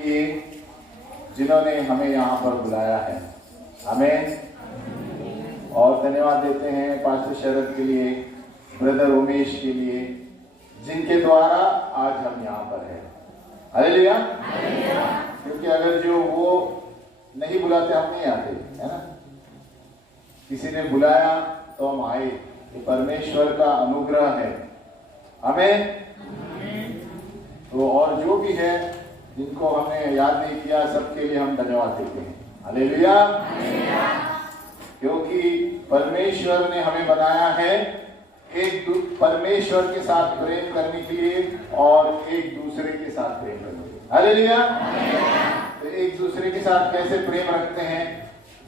कि जिन्होंने हमें यहाँ पर बुलाया है, हमें और धन्यवाद देते हैं पास्टर शरद के लिए, ब्रदर उमेश के लिए, जिनके द्वारा आज हम यहाँ पर हैं। हालेलुया। क्योंकि अगर जो वो नहीं बुलाते हम नहीं आते, है ना। किसी ने बुलाया तो हम आए, ये परमेश्वर का अनुग्रह है हमें। तो और जो भी है जिनको हमने याद नहीं किया, सबके लिए हम धन्यवाद देते हैं। हालेलुया। क्योंकि परमेश्वर ने हमें बनाया है परमेश्वर के साथ प्रेम करने के लिए और एक दूसरे के साथ प्रेम करने के लिए। हालेलुया। तो एक दूसरे के साथ कैसे प्रेम रखते हैं?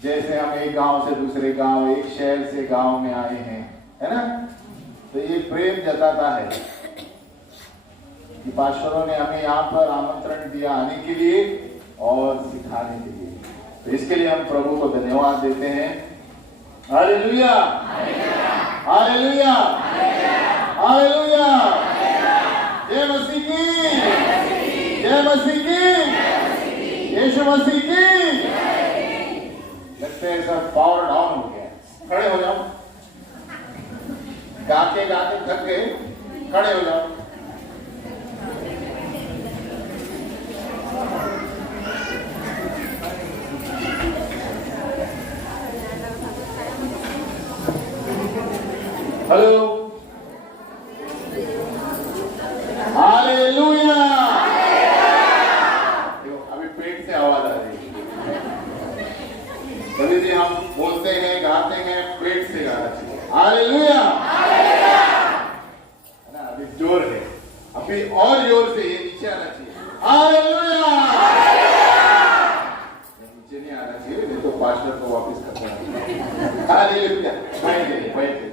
जैसे हम एक गांव से दूसरे गांव, एक शहर से गांव में आए हैं, है ना। तो ये प्रेम जताता है कि पास्टरों ने हमें यहाँ पर आमंत्रण दिया आने के लिए और सिखाने के लिए। तो इसके लिए हम प्रभु को धन्यवाद देते हैं। Hallelujah, hallelujah, hallelujah. जय मसीह की, जय मसीह की, यीशु मसीह की। लगता है सब पावर डाउन हो गया। खड़े हो जाओ, गाते गाते थक गए, खड़े हो जाओ। Hello, hallelujah. अभी पेट से आवाज आ रही है। कभी भी हम बोलते हैं, गाते हैं, पेट से गाना चाहिए। हालेलुया, है ना। अभी जोर है, अभी और जोर से ये नीचे आना चाहिए। हालेलुया। नीचे नहीं आना चाहिए, नहीं तो पास्टर को वापस करना। हालेलुया। बैठे बैठे।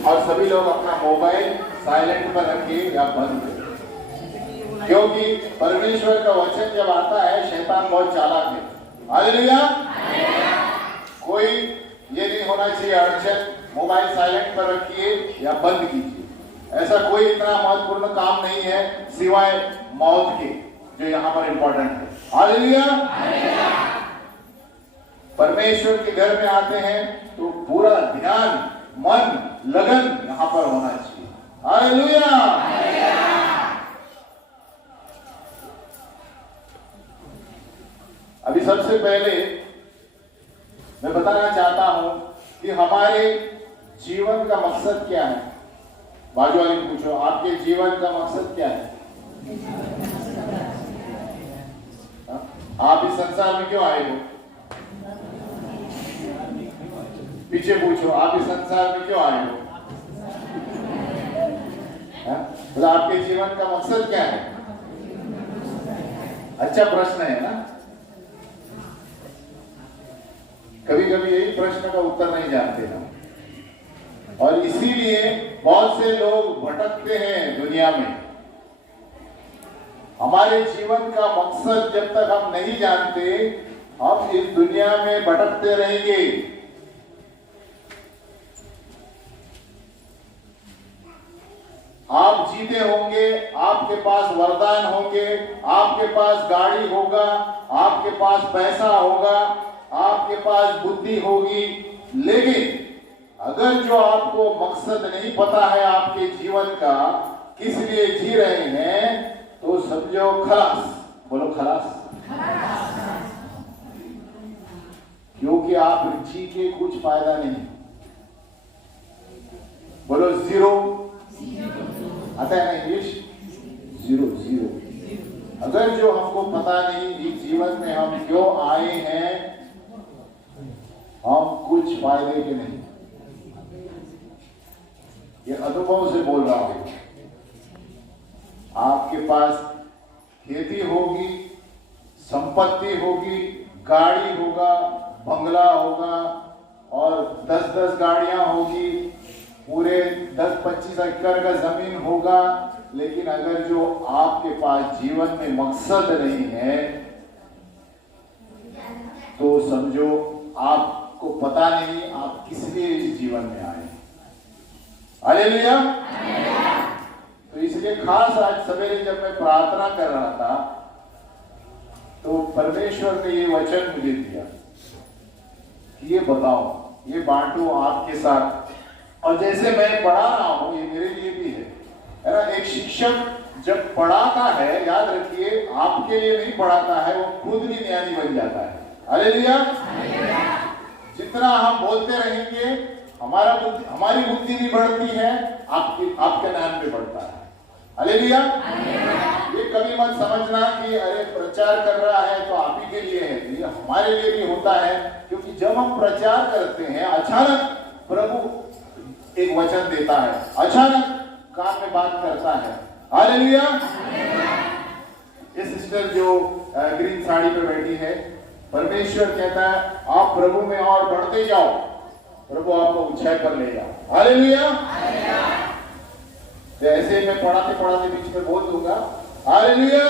और सभी लोग अपना मोबाइल साइलेंट पर रखिए या बंद करिए, क्योंकि परमेश्वर का वचन जब आता है, शैतान बहुत चालाक है। हालेलुया। कोई ये नहीं होना चाहिए अड़चन, मोबाइल साइलेंट पर रखिए या बंद कीजिए। ऐसा कोई इतना महत्वपूर्ण काम नहीं है सिवाय मौत के, जो यहाँ पर इंपॉर्टेंट है। हालेलुया। परमेश्वर के घर में आते हैं तो पूरा ध्यान, मन, लगन यहां पर होना चाहिए। हालेलुया। अभी सबसे पहले मैं बताना चाहता हूं कि हमारे जीवन का मकसद क्या है। बाजू वाले को पूछो, आपके जीवन का मकसद क्या है? आप इस संसार में क्यों आए हो? पीछे पूछो, आप इस संसार में क्यों आए हो? तो आपके जीवन का मकसद क्या है? अच्छा प्रश्न है ना। कभी कभी यही प्रश्न का उत्तर नहीं जानते हम, और इसीलिए बहुत से लोग भटकते हैं दुनिया में। हमारे जीवन का मकसद जब तक हम नहीं जानते, हम इस दुनिया में भटकते रहेंगे। आप जीते होंगे, आपके पास वरदान होंगे, आपके पास गाड़ी होगा, आपके पास पैसा होगा, आपके पास बुद्धि होगी, लेकिन अगर जो आपको मकसद नहीं पता है आपके जीवन का, किस लिए जी रहे हैं, तो समझो खलास। बोलो खलास। क्योंकि आप जी के कुछ फायदा नहीं। बोलो जीरो। आता है ना इंग्लिश? Zero zero. अगर जो हमको पता नहीं इस जीवन में हम क्यों आए हैं, हम कुछ फायदे के नहीं। ये अनुभव से बोल रहा हूं। आपके पास खेती होगी, संपत्ति होगी, गाड़ी होगा, बंगला होगा और 10-10 गाड़ियां होगी, पूरे 10-25 एकड़ का जमीन होगा, लेकिन अगर जो आपके पास जीवन में मकसद नहीं है, तो समझो आपको पता नहीं आप किस लिए इस जीवन में आए। हालेलुया। इसलिए खास आज सवेरे जब मैं प्रार्थना कर रहा था तो परमेश्वर ने ये वचन मुझे दिया कि ये बताओ, ये बांटो आपके साथ। और जैसे मैं पढ़ा रहा हूं, ये मेरे लिए भी है ना। एक शिक्षक जब पढ़ाता है, याद रखिए, आपके लिए नहीं पढ़ाता है, वो खुद भी ज्ञानी बन जाता है। हालेलुया। जितना हम बोलते रहेंगे हमारी बुद्धि भी बढ़ती है, आपके ज्ञान भी बढ़ता है। हालेलुया। ये कभी मत समझना कि अरे प्रचार कर रहा है तो आप ही के लिए है, ये हमारे लिए भी होता है। क्योंकि जब हम प्रचार करते हैं, अचानक प्रभु एक वचन देता है, अचानक कान में बात करता है। हालेलुया। ये सिस्टर जो ग्रीन साड़ी पे बैठी है, परमेश्वर कहता है आप प्रभु में और बढ़ते जाओ, प्रभु आपको ऊंचाई पर ले जाओ। हालेलुया। ऐसे मैं पढ़ाते पढ़ाते बीच में बोल दूंगा। हालेलुया।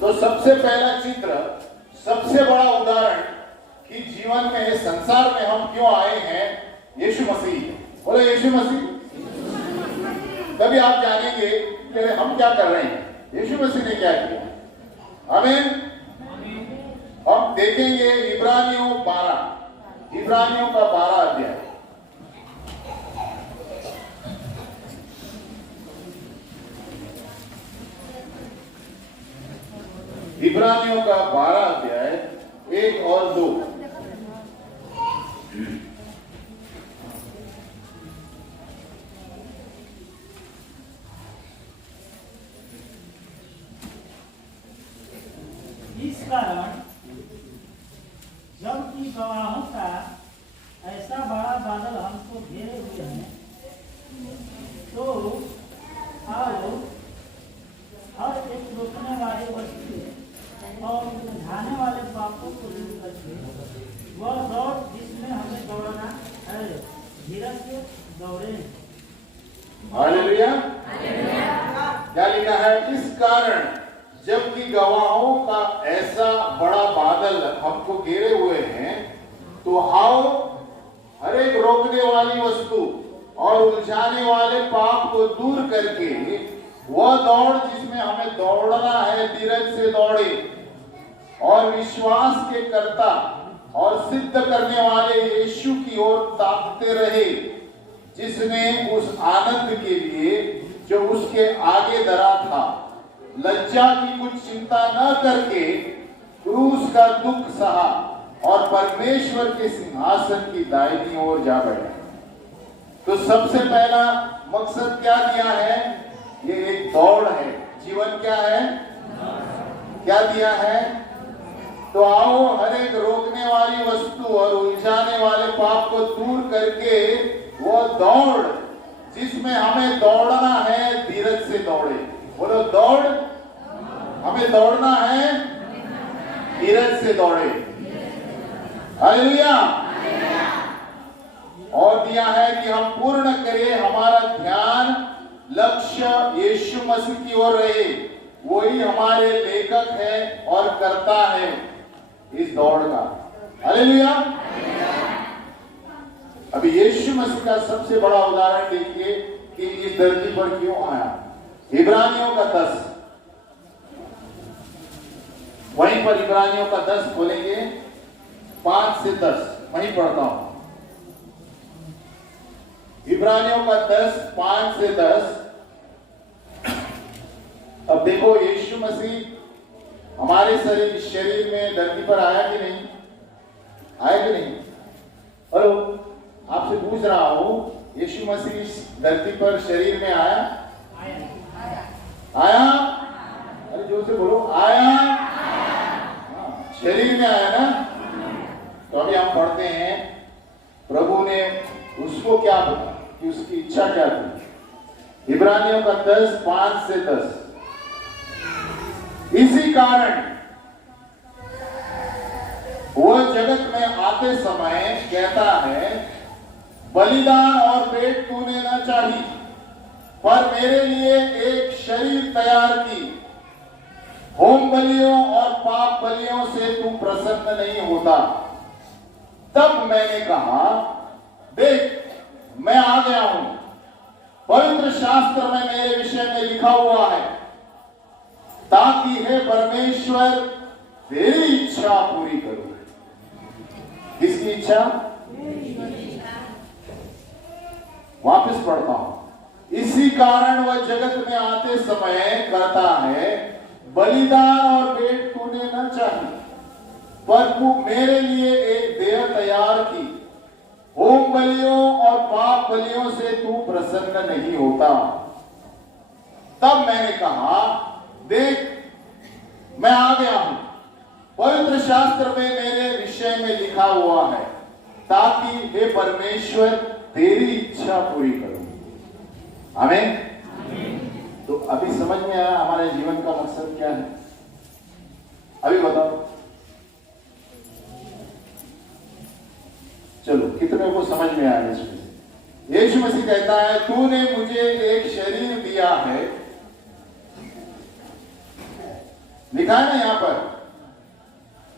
तो सबसे पहला चित्र, सबसे बड़ा उदाहरण कि जीवन में, इस संसार में हम क्यों आए हैं, यीशु मसीह। बोलो यीशु मसीह। तभी आप जानेंगे कि हम क्या कर रहे हैं, यीशु मसीह ने क्या किया। आमीन। हम देखेंगे इब्रानियों का 12 अध्याय। इब्रानियों का 12 अध्याय 1 और 2। इस कारण जबकि गवाहों का ऐसा बड़ा बादल हमको घेरे हुए हैं, तो आओ हर एक रोकने वाले वस्तु और उलझाने वाले पापों को दूर करके वह दौड़ जिसमें हमें दौड़ना है, धीरज से दौड़े। हालेलुया। क्या लिखा है? इस कारण जबकि गवाहों का ऐसा बड़ा बादल हमको घेरे हुए हैं, तो आओ हर एक रोकने वाली वस्तु और उलझाने वाले पाप को दूर करके वह दौड़ जिसमें हमें दौड़ना है, धीरज से दौड़े और विश्वास के कर्ता और सिद्ध करने वाले यीशु की ओर ताकते रहे, जिसने उस आनंद के लिए जो उसके आगे धरा था, लज्जा की कुछ चिंता न करके क्रूस का दुख सहा और परमेश्वर के सिंहासन की दाहिनी ओर जा बैठा। तो सबसे पहला मकसद क्या दिया है? ये एक दौड़ है। जीवन क्या है? क्या दिया है? तो आओ हर एक रोकने वाली वस्तु और उलझाने वाले पाप को दूर करके वो दौड़ जिसमें हमें दौड़ना है, धीरज से दौड़े। बोलो दौड़, हमें दौड़ना है, धीरज से दौड़े। हालेलुया। और दिया है कि हम पूर्ण करें, हमारा ध्यान लक्ष्य यीशु मसीह की ओर रहे। वही हमारे लेखक है और करता है इस दौड़ का। हालेलुया। अभी यीशु मसीह का सबसे बड़ा उदाहरण देखिए कि इस धरती पर क्यों आया। इब्रानियों का 10, वहीं पर इब्रानियों का 10 खोलेंगे, 5 से 10 वहीं पढ़ता हूं। इब्रानियों का 10, 5 से 10। अब देखो यीशु मसीह हमारे शरीर में धरती पर आया कि नहीं? आया कि नहीं? हेलो, आपसे पूछ रहा हूं, यीशु मसीह धरती पर शरीर में आया? आया? अरे जोर से बोलो, आया? शरीर में आया ना? तो अभी हम पढ़ते हैं, प्रभु ने उसको क्या बोला कि उसकी इच्छा क्या थी। इब्रानियों का 10, 5 से 10। इसी कारण वह जगत में आते समय कहता है, बलिदान और पेट तूने न चाही, पर मेरे लिए एक शरीर तैयार की। होम बलियों और पाप बलियों से तू प्रसन्न नहीं होता। तब मैंने कहा, देख मैं आ गया हूं, पवित्र शास्त्र में मेरे विषय में लिखा हुआ है, ताकि हे परमेश्वर तेरी इच्छा पूरी करूं। किसकी इच्छा? वापस पढ़ता हूं। इसी कारण वह जगत में आते समय कहता है, बलिदान और भेंट तूने न चाही, पर तू मेरे लिए एक देह तैयार की। होम बलियों और पाप बलियों से तू प्रसन्न नहीं होता। तब मैंने कहा, देख मैं आ गया हूं, पवित्र शास्त्र में मेरे विषय में लिखा हुआ है, ताकि हे परमेश्वर तेरी इच्छा पूरी करूं। आमीन। तो अभी समझ में आया हमारे जीवन का मकसद क्या है? अभी बताओ, चलो कितने को समझ में आया इसमें से? यीशु मसीह कहता है, तूने मुझे एक शरीर दिया है, लिखा है ना यहां पर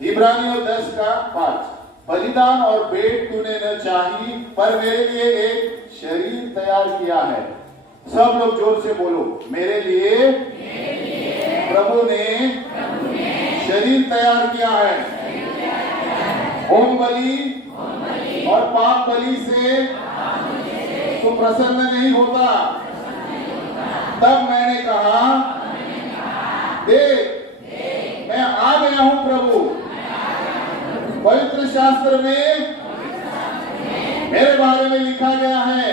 इब्रानियों 10:5, बलिदान और भेंट तूने न चाही, पर मेरे लिए एक शरीर तैयार किया है। सब लोग जोर से बोलो, मेरे लिए प्रभु ने शरीर तैयार किया है। होम बलि और पाप बलि से तो प्रसन्न नहीं होता। तब मैंने कहा, देख मैं आ गया हूं प्रभु, पवित्र शास्त्र में मेरे बारे में लिखा गया है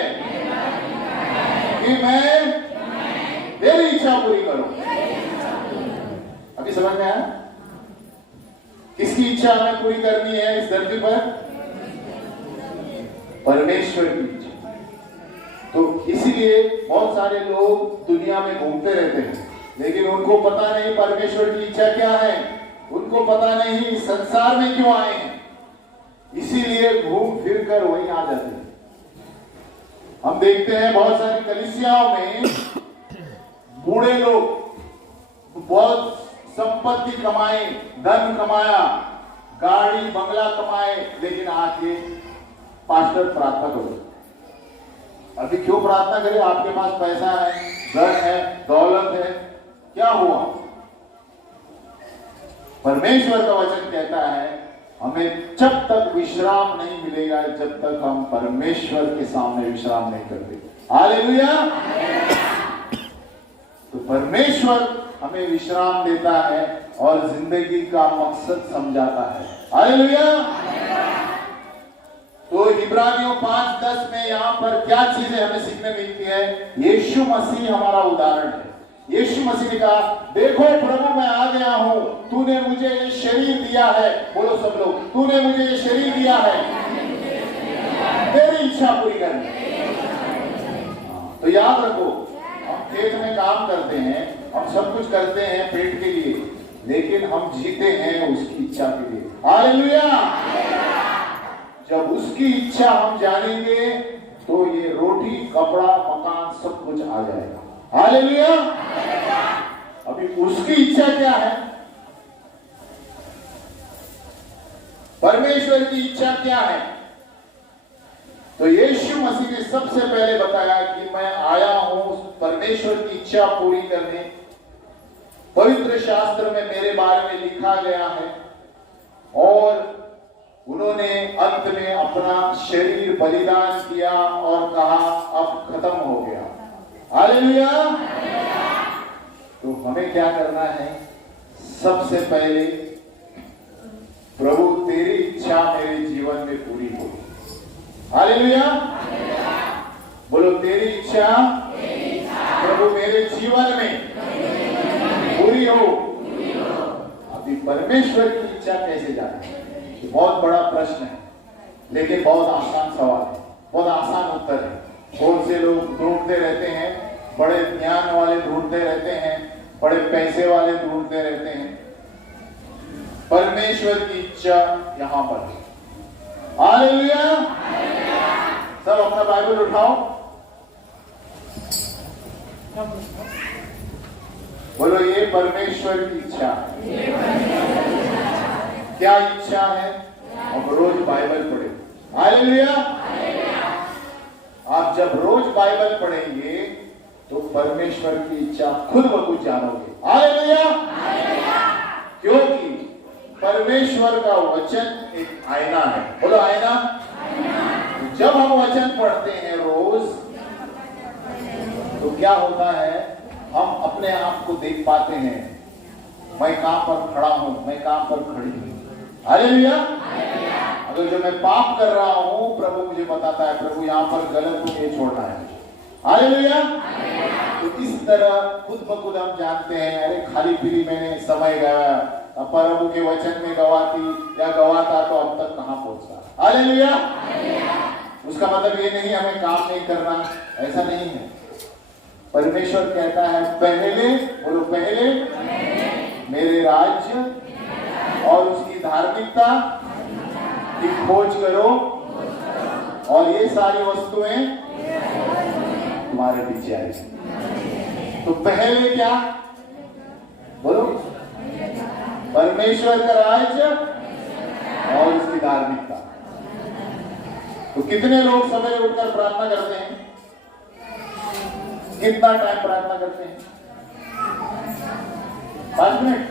कि मैं तेरी इच्छा पूरी करूं। अभी समझ में आया? किसकी इच्छा हमें पूरी करनी है इस धरती पर? परमेश्वर की इच्छा। तो इसीलिए बहुत सारे लोग दुनिया में घूमते रहते हैं, लेकिन उनको पता नहीं परमेश्वर की इच्छा क्या है, उनको पता नहीं संसार में क्यों आए हैं, इसीलिए घूम फिर कर वहीं आ जाते हैं। हम देखते हैं बहुत सारी कलीसियाओं में बूढ़े लोग बहुत संपत्ति कमाए, धन कमाया, गाड़ी बंगला कमाए, लेकिन आके पास्टर प्रार्थना करो। अभी क्यों प्रार्थना करें? आपके पास पैसा है, घर है, दौलत है, क्या हुआ? परमेश्वर का वचन कहता है, हमें जब तक विश्राम नहीं मिलेगा, जब तक हम परमेश्वर के सामने विश्राम नहीं करते। हालेलुया। तो परमेश्वर हमें विश्राम देता है और जिंदगी का मकसद समझाता है। हालेलुया। तो इब्रानियों 5:10 में यहां पर क्या चीजें हमें सीखने मिलती है? यीशु मसीह हमारा उदाहरण है। यीशु मसीह ने कहा, देखो प्रभु मैं आ गया हूं, तूने मुझे ये शरीर दिया है। बोलो सब लोग, तूने मुझे ये शरीर दिया है, तेरी इच्छा पूरी करनी। तो याद रखो, हम खेत में काम करते हैं, हम सब कुछ करते हैं पेट के लिए, लेकिन हम जीते हैं उसकी इच्छा के लिए। हालेलुया। जब उसकी इच्छा हम जानेंगे तो ये रोटी, कपड़ा, मकान सब कुछ आ जाएगा। हालेलुया। अभी उसकी इच्छा क्या है? परमेश्वर की इच्छा क्या है? तो यीशु मसीह ने सबसे पहले बताया कि मैं आया हूं परमेश्वर की इच्छा पूरी करने। पवित्र शास्त्र में मेरे बारे में लिखा गया है और उन्होंने अंत में अपना शरीर बलिदान किया और कहा अब खत्म हो गया। हालेलुया। तो हमें क्या करना है? सबसे पहले प्रभु तेरी इच्छा मेरे जीवन में पूरी हो। हालेलुया। बोलो तेरी इच्छा प्रभु मेरे जीवन में पूरी हो। अभी परमेश्वर की इच्छा कैसे जाने? बहुत बड़ा प्रश्न है, लेकिन बहुत आसान सवाल है, बहुत आसान उत्तर है। बहुत से लोग ढूंढते रहते हैं, बड़े ज्ञान वाले ढूंढते रहते हैं, बड़े पैसे वाले ढूंढते रहते हैं। परमेश्वर की इच्छा यहां पर है। हालेलुया। सब अपना बाइबल उठाओ, बोलो ये परमेश्वर की इच्छा है। क्या इच्छा है? हम रोज बाइबल पढ़े। हालेलुया। आप जब रोज बाइबल पढ़ेंगे तो परमेश्वर की इच्छा खुद ब खुद जानोगे। हालेलुया। क्योंकि परमेश्वर का वचन एक आईना है। बोलो आईना। जब हम वचन पढ़ते हैं रोज तो क्या होता है, हम अपने आप को देख पाते हैं, मैं कहां पर खड़ा हूं, मैं कहां पर खड़ी हूं। हालेलुया। अगर जो मैं पाप कर रहा हूं, प्रभु मुझे बताता है, प्रभु यहां पर गलत हो, ये छोड़ना है। हालेलुया। तो इस तरह खुद ब खुद हम जानते हैं, अरे खाली पीली मैंने समय गया, अब प्रभु के वचन में गवाती या गवाता तो अब तक कहां पहुंचता। हालेलुया। उसका मतलब ये नहीं हमें काम नहीं करना, ऐसा नहीं है। परमेश्वर कहता है पहले, बोलो पहले मेरे राज्य और उसकी धार्मिकता की खोज करो और ये सारी वस्तुएं तुम्हारे पीछे आएगी। तो पहले क्या, बोलो परमेश्वर का राज्य और उसकी धार्मिकता। तो कितने लोग सवेरे उठकर प्रार्थना करते हैं? कितना टाइम प्रार्थना करते हैं? 5 मिनट?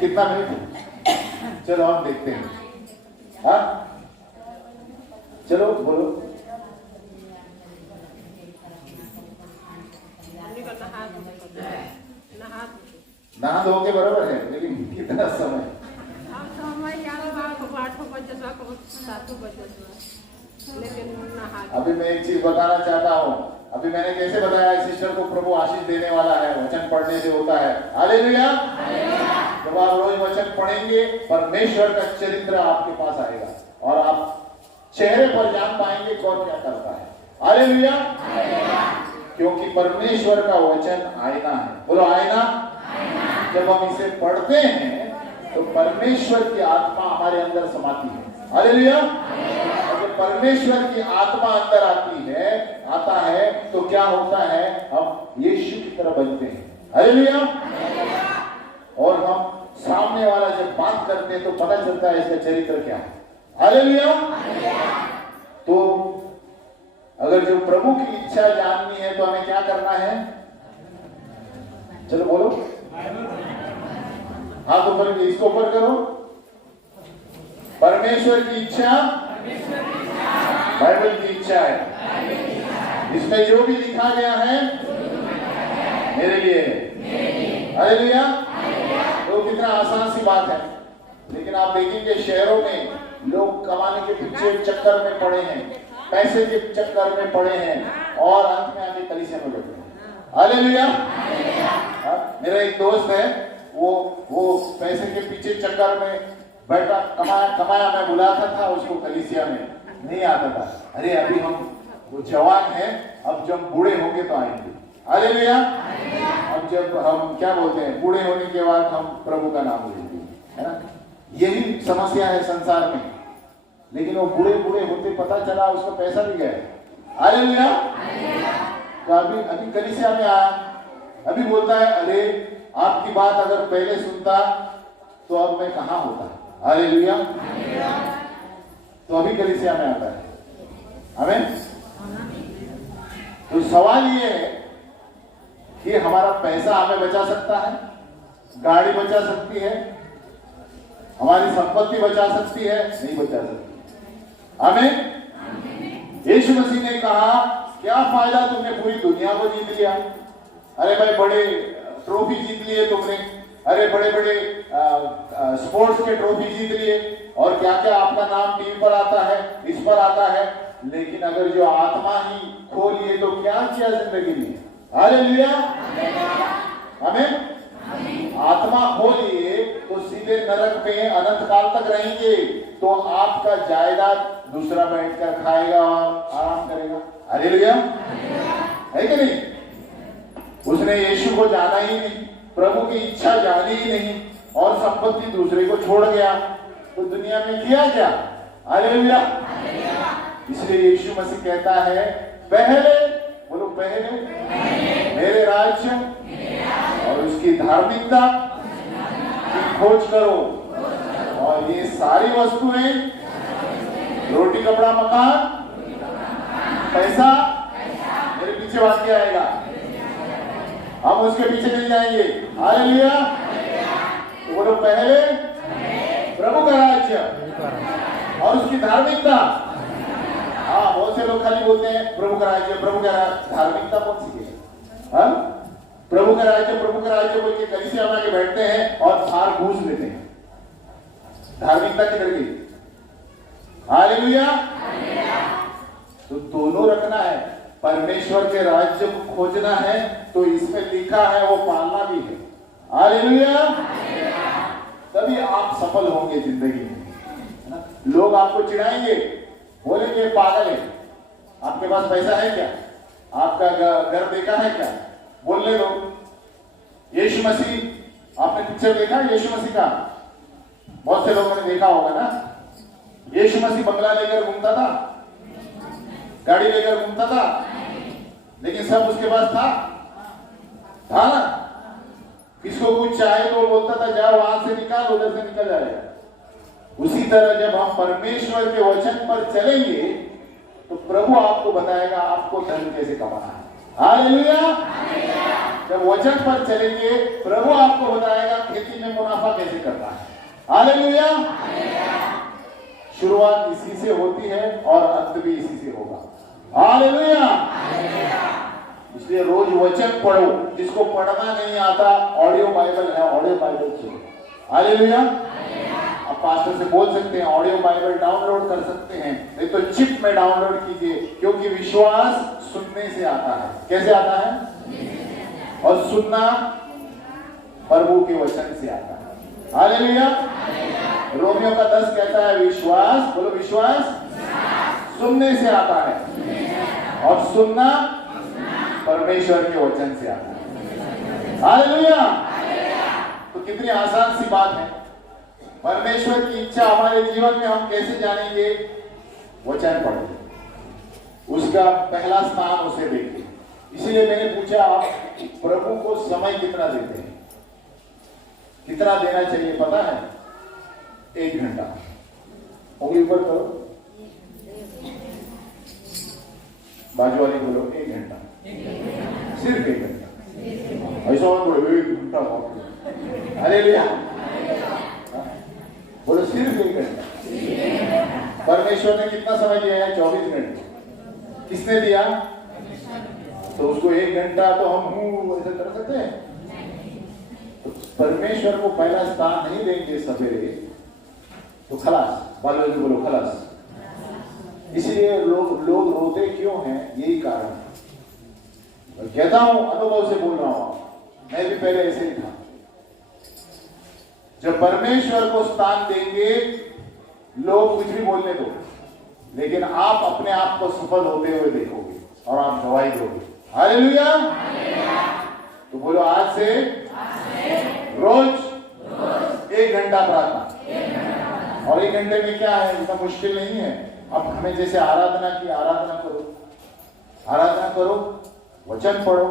कितना मिनट? चलो हम देखते हैं। हाँ चलो बोलो। नहा धो के बराबर है, लेकिन कितना समय? अभी मैं एक चीज बताना चाहता हूँ। अभी मैंने कैसे बताया सिस्टर को प्रभु आशीष देने वाला है, वचन पढ़ने से होता है। हालेलुया। जब आप रोज वचन पढ़ेंगे, परमेश्वर का चरित्र आपके पास आएगा और आप चेहरे पर जान पाएंगे कौन क्या करता है। हालेलुया। क्योंकि परमेश्वर का वचन आईना है। बोलो आईना। जब हम इसे पढ़ते हैं तो परमेश्वर की आत्मा हमारे अंदर समाती है। हालेलुया। जब परमेश्वर की आत्मा अंदर आता है तो क्या होता है, हम यीशु की तरह बनते हैं। हालेलुया। और हम सामने वाला जब बात करते हैं तो पता चलता है इसका चरित्र क्या है। हालेलुया। तो अगर जो प्रभु की इच्छा जाननी है तो हमें क्या करना है? चलो बोलो, हाथ ऊपर, इसको ऊपर करो। परमेश्वर की इच्छा बाइबल की इच्छा है। इसमें जो भी लिखा गया है मेरे लिए है। हालेलुया। तो कितना आसान सी बात है, लेकिन आप देखेंगे शहरों में लोग कमाने के पीछे चक्कर में पड़े हैं, पैसे के चक्कर में पड़े हैं और अंत में आगे कलीसिया में बैठे हैं। हालेलुया। मेरा एक दोस्त है, वो पैसे के पीछे चक्कर में बैठा, कमाया मैं बुलाता था उसको कलीसिया में, नहीं आता था। अरे अभी हम वो जवान हैं, अब जब बूढ़े होंगे तो आएंगे। हालेलुया। अब जब हम क्या बोलते हैं, बूढ़े होने के बाद हम प्रभु का नाम लेंगे, है ना। यही समस्या है संसार में। लेकिन वो बूढ़े होते पता चला उसका पैसा भी गया। हालेलुया। तो अभी कलीसिया में आया, अभी बोलता है अरे आपकी बात अगर पहले सुनता तो अब मैं कहां होता। हालेलुया। तो अभी कलीसिया में आता है। आमीन। तो सवाल ये है कि हमारा पैसा हमें बचा सकता है, गाड़ी बचा सकती है, हमारी संपत्ति बचा सकती है? नहीं बचा सकती। आमीन। यीशु मसीह ने कहा क्या फायदा तुमने पूरी दुनिया को जीत लिया, अरे भाई बड़े ट्रॉफी जीत लिए तुमने, अरे बड़े बड़े स्पोर्ट्स के ट्रॉफी जीत लिए और क्या क्या आपका नाम टीवी पर आता है, इस पर आता है, लेकिन अगर जो आत्मा ही खो लिए तो क्या किया जिंदगी में। हालेलुया। आमीन। आत्मा खो लिए तो सीधे नरक में अनंत काल तक रहेंगे। तो आपका जायदाद दूसरा बैठकर खाएगा और आराम करेगा। हालेलुया। है कि नहीं? उसने यीशु को जाना ही नहीं, प्रभु की इच्छा जानी ही नहीं और संपत्ति दूसरे को छोड़ गया, तो दुनिया में किया क्या? हालेलुया। इसलिए यीशु मसीह कहता है पहले, बोलो पहले मेरे राज्य और उसकी धार्मिकता की खोज करो और ये सारी वस्तुएं कपड़ा, मकान, पैसा, मेरे पीछे वाक्य आएगा, हम उसके पीछे नहीं जाएंगे। हालेलुया। तो बोलो पहले प्रभु का राज्य और उसकी धार्मिकता। हाँ, बहुत से लोग खाली बोलते हैं प्रभु का राज्य, प्रभु का धार्मिकता कौन सी है? हाँ, प्रभु का राज्य बोल के कलीसिया में आके बैठते हैं और बाहर घूस लेते हैं। धार्मिकता किधर गई? हालेलुया। तो दोनों रखना है। परमेश्वर के राज्य को खोजना है तो इसमें लिखा है वो पालना भी है। हालेलुया। तभी आप सफल होंगे जिंदगी में। लोग आपको चिढ़ाएंगे, बोलेंगे पागल है, आपके पास पैसा है क्या, आपका घर देखा है क्या, बोलने दो। यीशु मसीह, आपने पिक्चर देखा यीशु मसीह का? बहुत से लोगों ने देखा होगा ना। यीशु मसीह बंगला लेकर घूमता था, गाड़ी लेकर घूमता था, लेकिन सब उसके पास था ना। किसको कुछ चाहे तो बोलता था जाओ वहां से निकाल, उधर से निकल जाएगा। उसी तरह जब हम परमेश्वर के वचन पर चलेंगे तो प्रभु आपको बताएगा आपको धन कैसे कमाना है। हालेलुया। जब वचन पर चलेंगे प्रभु आपको बताएगा खेती में मुनाफा कैसे करना है। हालेलुया। शुरुआत इसी से होती है और अंत भी इसी से होगा। हालेलुया। इसलिए रोज वचन पढ़ो। जिसको पढ़ना नहीं आता, ऑडियो बाइबल है, ऑडियो बाइबल सुनो। हालेलुया। आप पास्टर से बोल सकते हैं ऑडियो बाइबल डाउनलोड कर सकते हैं, नहीं तो चिप में डाउनलोड कीजिए, क्योंकि विश्वास सुनने से आता है। कैसे आता है? और सुनना प्रभु के वचन से आता है। हालेलुया। रोमियो का 10 कहता है विश्वास, बोलो विश्वास सुनने से आता है और सुनना परमेश्वर के वचन से आता है। हालेलुया। तो कितनी आसान सी बात है। परमेश्वर की इच्छा हमारे जीवन में हम कैसे जानेंगे? वचन पढ़ें, उसका पहला स्थान उसे देखें। इसीलिए मैंने पूछा आप प्रभु को समय कितना देते हैं? कितना देना चाहिए पता है? 1 घंटा। उंगली ऊपर करो, बाजू वाले बोलो 1 घंटा, सिर्फ 1 घंटा। ऐसा बोलो 1 घंटा। हालेलुया। बोलो सिर्फ 1 घंटा। परमेश्वर ने कितना समय दिया है? 24 घंटे। किसने दिया? तो उसको 1 घंटा तो हम ऐसा कर सकते हैं? तो परमेश्वर को पहला स्थान नहीं देंगे सवेरे तो खलास। बालू जी बोलो खलास। इसलिए लोग रोते क्यों हैं? यही कारण है। कहता हूं, अनुभव से बोल रहा हूं, मैं भी पहले ऐसे ही था। जब परमेश्वर को स्थान देंगे लोग कुछ भी बोलने दो, लेकिन आप अपने आप को सफल होते हुए देखोगे और आप गवाही दोगे। हालेलुया। तो बोलो आज से रोज 1 घंटा प्रार्थना। और 1 घंटे में क्या है? इतना मुश्किल नहीं है। अब हमें जैसे आराधना की, आराधना करो, वचन पढ़ो।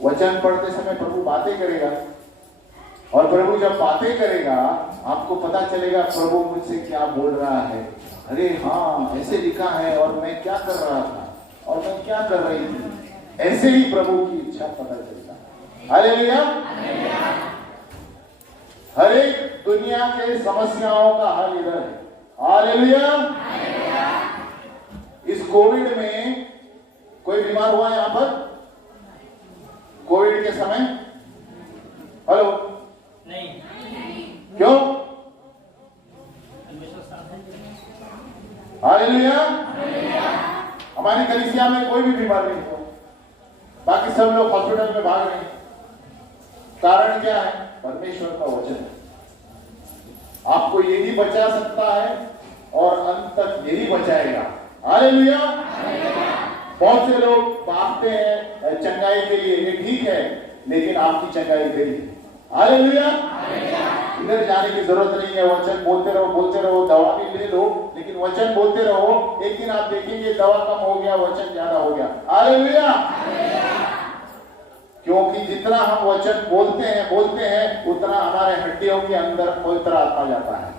वचन पढ़ते समय प्रभु बातें करेगा और प्रभु जब बातें करेगा आपको पता चलेगा प्रभु मुझसे क्या बोल रहा है। अरे हाँ, ऐसे लिखा है और मैं क्या कर रहा था और मैं क्या कर रही थी। ऐसे ही प्रभु की इच्छा पता चलता है। हालेलुया। हर एक दुनिया के समस्याओं का हल इधर है। हालेलुया। इस कोविड में कोई बीमार हुआ यहां पर? कोविड के समय? हेलो नहीं। क्यों? हालेलुया। हमारी कलीसिया में कोई भी बीमार नहीं हुआ, बाकी सब लोग हॉस्पिटल में भाग रहे हैं। कारण क्या है? परमेश्वर का वचन आपको यही बचा सकता है और अंत तक यही बचाएगा। हालेलुया। बहुत से लोग भागते हैं चंगाई के लिए, ये ठीक है, लेकिन आपकी चंगाई इधर ही है। हालेलुया। इधर जाने की जरूरत नहीं है। वचन बोलते रहो, दवा भी ले लो, लेकिन वचन बोलते रहो। एक दिन आप देखेंगे दवा कम हो गया, वचन ज्यादा हो गया। हालेलुया। क्योंकि जितना हम वचन बोलते हैं उतना हमारे हड्डियों के अंदर पवित्र आत्मा जाता है।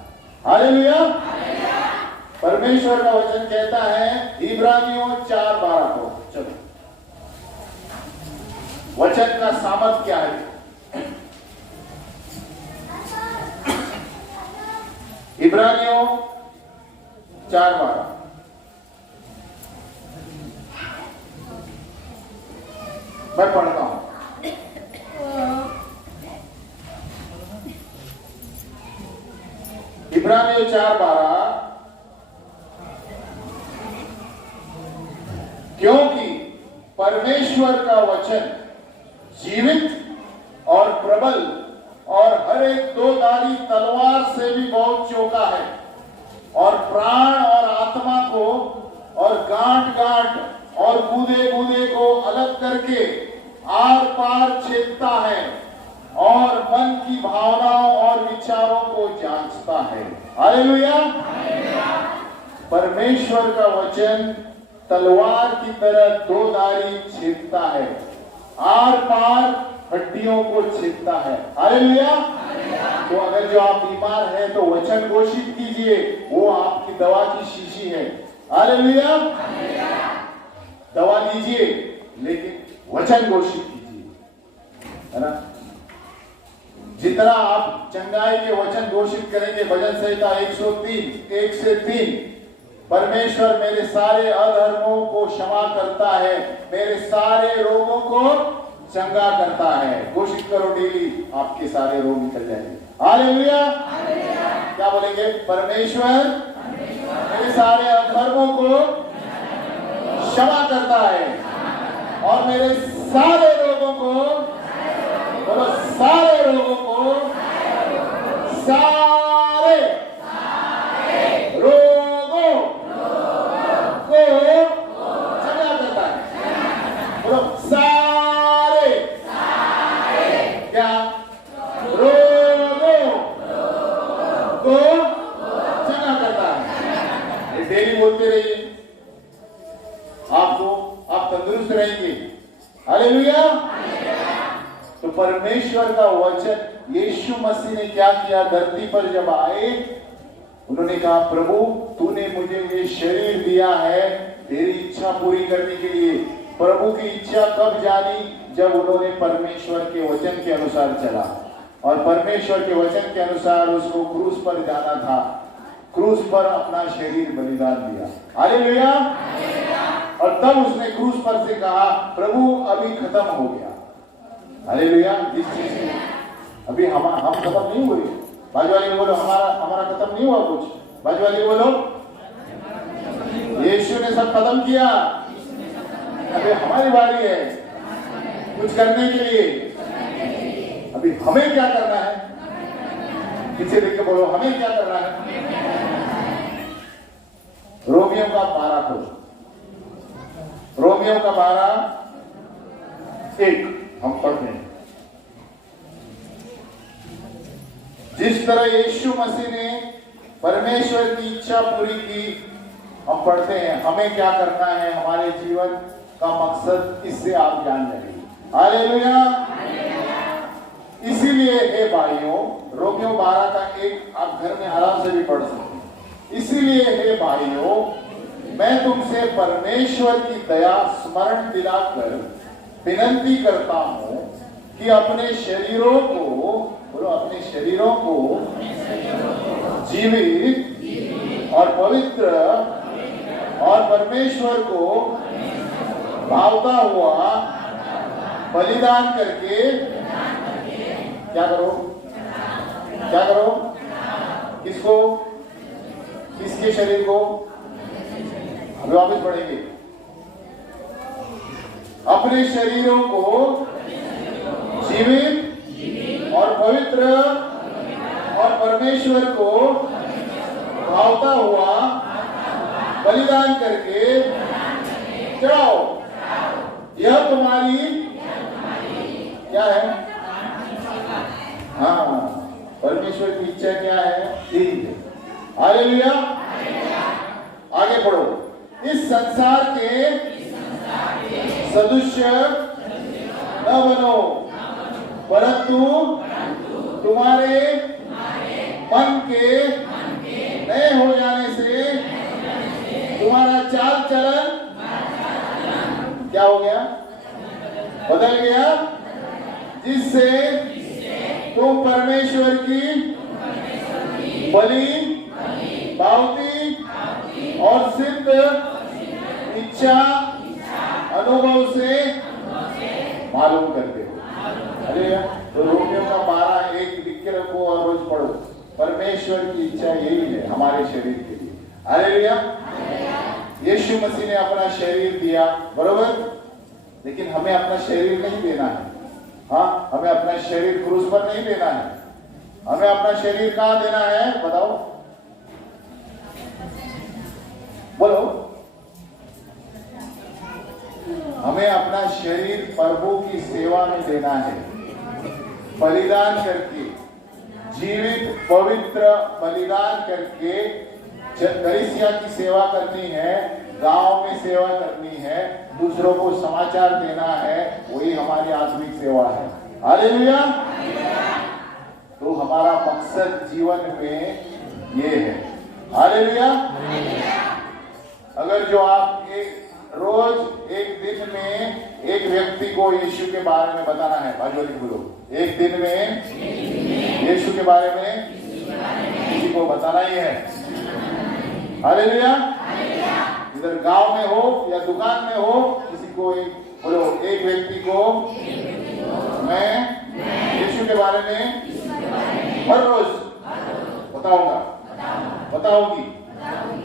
हालेलुया। परमेश्वर का वचन कहता है इब्रानियों 4:12 को। चलो, वचन का सामर्थ क्या है? इब्रानियों 4:12 मैं पढ़ता हूं। इब्रानियों 4:12 क्योंकि परमेश्वर का वचन जीवित और प्रबल और हर एक दो धारी तलवार से भी बहुत चौका है और प्राण और आत्मा को और गांठ गांठ और गूदे गूदे को अलग करके आर पार छेदता है और मन की भावनाओं और विचारों को जांचता है। हालेलुया। परमेश्वर का वचन तलवार की तरह दो धारी छेदता है, आर पार हड्डियों को छेदता है। हालेलुया। तो अगर जो आप बीमार हैं तो वचन घोषित कीजिए, वो आपकी दवा की शीशी है। हालेलुया। दवा लीजिए लेकिन वचन घोषित कीजिए, है ना। जितना आप चंगाई के वचन घोषित करेंगे, भजन संहिता 103 1 से 3, परमेश्वर मेरे सारे अधर्मों को क्षमा करता है, मेरे सारे रोगों को चंगा करता है। घोषित करो डेली, आपके सारे रोग निकल जाएंगे। हालेलुया। क्या बोलेंगे? परमेश्वर मेरे सारे अधर्मों को क्षमा करता है और मेरे सारे रोगों को, बोलो सारे रोगों को, सारे रोगों को चंगा करता है। बोलो सारे क्या रोगों को चंगा करता है। डेली बोलते रहिए, आप तंदुरुस्त रहेंगे। हालेलुया। तो परमेश्वर का वचन यीशु मसीह ने क्या किया? धरती पर जब आए, उन्होंने कहा प्रभु तूने मुझे ये शरीर दिया है तेरी इच्छा पूरी करने के लिए। प्रभु की इच्छा कब जानी? जब उन्होंने परमेश्वर के वचन के अनुसार चला और परमेश्वर के वचन के अनुसार उसको क्रूस पर जाना था, क्रूस पर अपना शरीर बलिदान दिया। हालेलुया। और तब उसने क्रूस पर से कहा प्रभु अभी खत्म हो गया। हालेलुया। जिस चीज से अभी हम खत्म नहीं हुए, बाजू वाले बोलो हमारा खत्म नहीं हुआ कुछ। बाजू वाले बोलो यीशु ने सब खत्म किया, अभी हमारी बारी है कुछ करने के लिए। अभी हमें क्या करना है? पीछे देख के बोलो हमें क्या करना है? रोमियों का 12 को, रोमियों का 12:1 हम पढ़ते हैं। जिस तरह यीशु मसीह ने परमेश्वर की इच्छा पूरी की, हम पढ़ते हैं हमें क्या करना है, हमारे जीवन का मकसद इससे आप जान जाएंगे। हालेलुया। इसीलिए हे भाइयों, रोमियो 12:1 आप घर में आराम से भी पढ़ सकते हैं। इसीलिए हे भाइयों, मैं तुमसे परमेश्वर की दया स्मरण दिलाकर विनती करता हूं कि अपने शरीरों को, बोलो अपने शरीरों को जीवित और पवित्र और परमेश्वर को भावता हुआ बलिदान करके क्या करो? क्या करो? किसको? किसके शरीर को? अभी वापस पढ़ेंगे। अपने शरीरों को जीवित और पवित्र और परमेश्वर को भावता हुआ बलिदान करके चढ़ाओ। यह तुम्हारी क्या है? हाँ, परमेश्वर की इच्छा क्या है? यही है। हालेलुया। आगे पढ़ो। इस संसार के सदृश्य न बनो, परंतु तुम्हारे मन के नए हो जाने से चाल चलन क्या हो गया? बदल गया, जिससे तुम परमेश्वर की बलि, पावती और सिद्ध इच्छा अनुभव से मालूम करते हो। अरे तो रोमियो का 12:1 लिख के रखो और रोज पढ़ो। परमेश्वर की इच्छा यही है हमारे शरीर के लिए। हालेलुया। यीशु मसीह ने अपना शरीर दिया, बरोबर, लेकिन हमें अपना शरीर नहीं देना है। हाँ, हमें अपना शरीर क्रूस पर नहीं देना है। हमें अपना शरीर कहाँ देना है? बताओ, बोलो। हमें अपना शरीर प्रभु की सेवा में देना है, बलिदान करके, जीवित पवित्र बलिदान करके। कलीसिया की सेवा करनी है, गांव में सेवा करनी है, दूसरों को समाचार देना है, वही हमारी आत्मिक सेवा है। हालेलुया। तो हमारा मकसद जीवन में ये है। हालेलुया। अगर जो आप रोज एक दिन में एक व्यक्ति को यीशु के बारे में बताना है, बाजू बोलो, एक दिन में यीशु के बारे में किसी को बताना ही है। हालेलुया। इधर गांव में हो या दुकान में हो, किसी को बोलो, एक व्यक्ति को मैं यीशु के बारे में हर रोज बताऊंगी।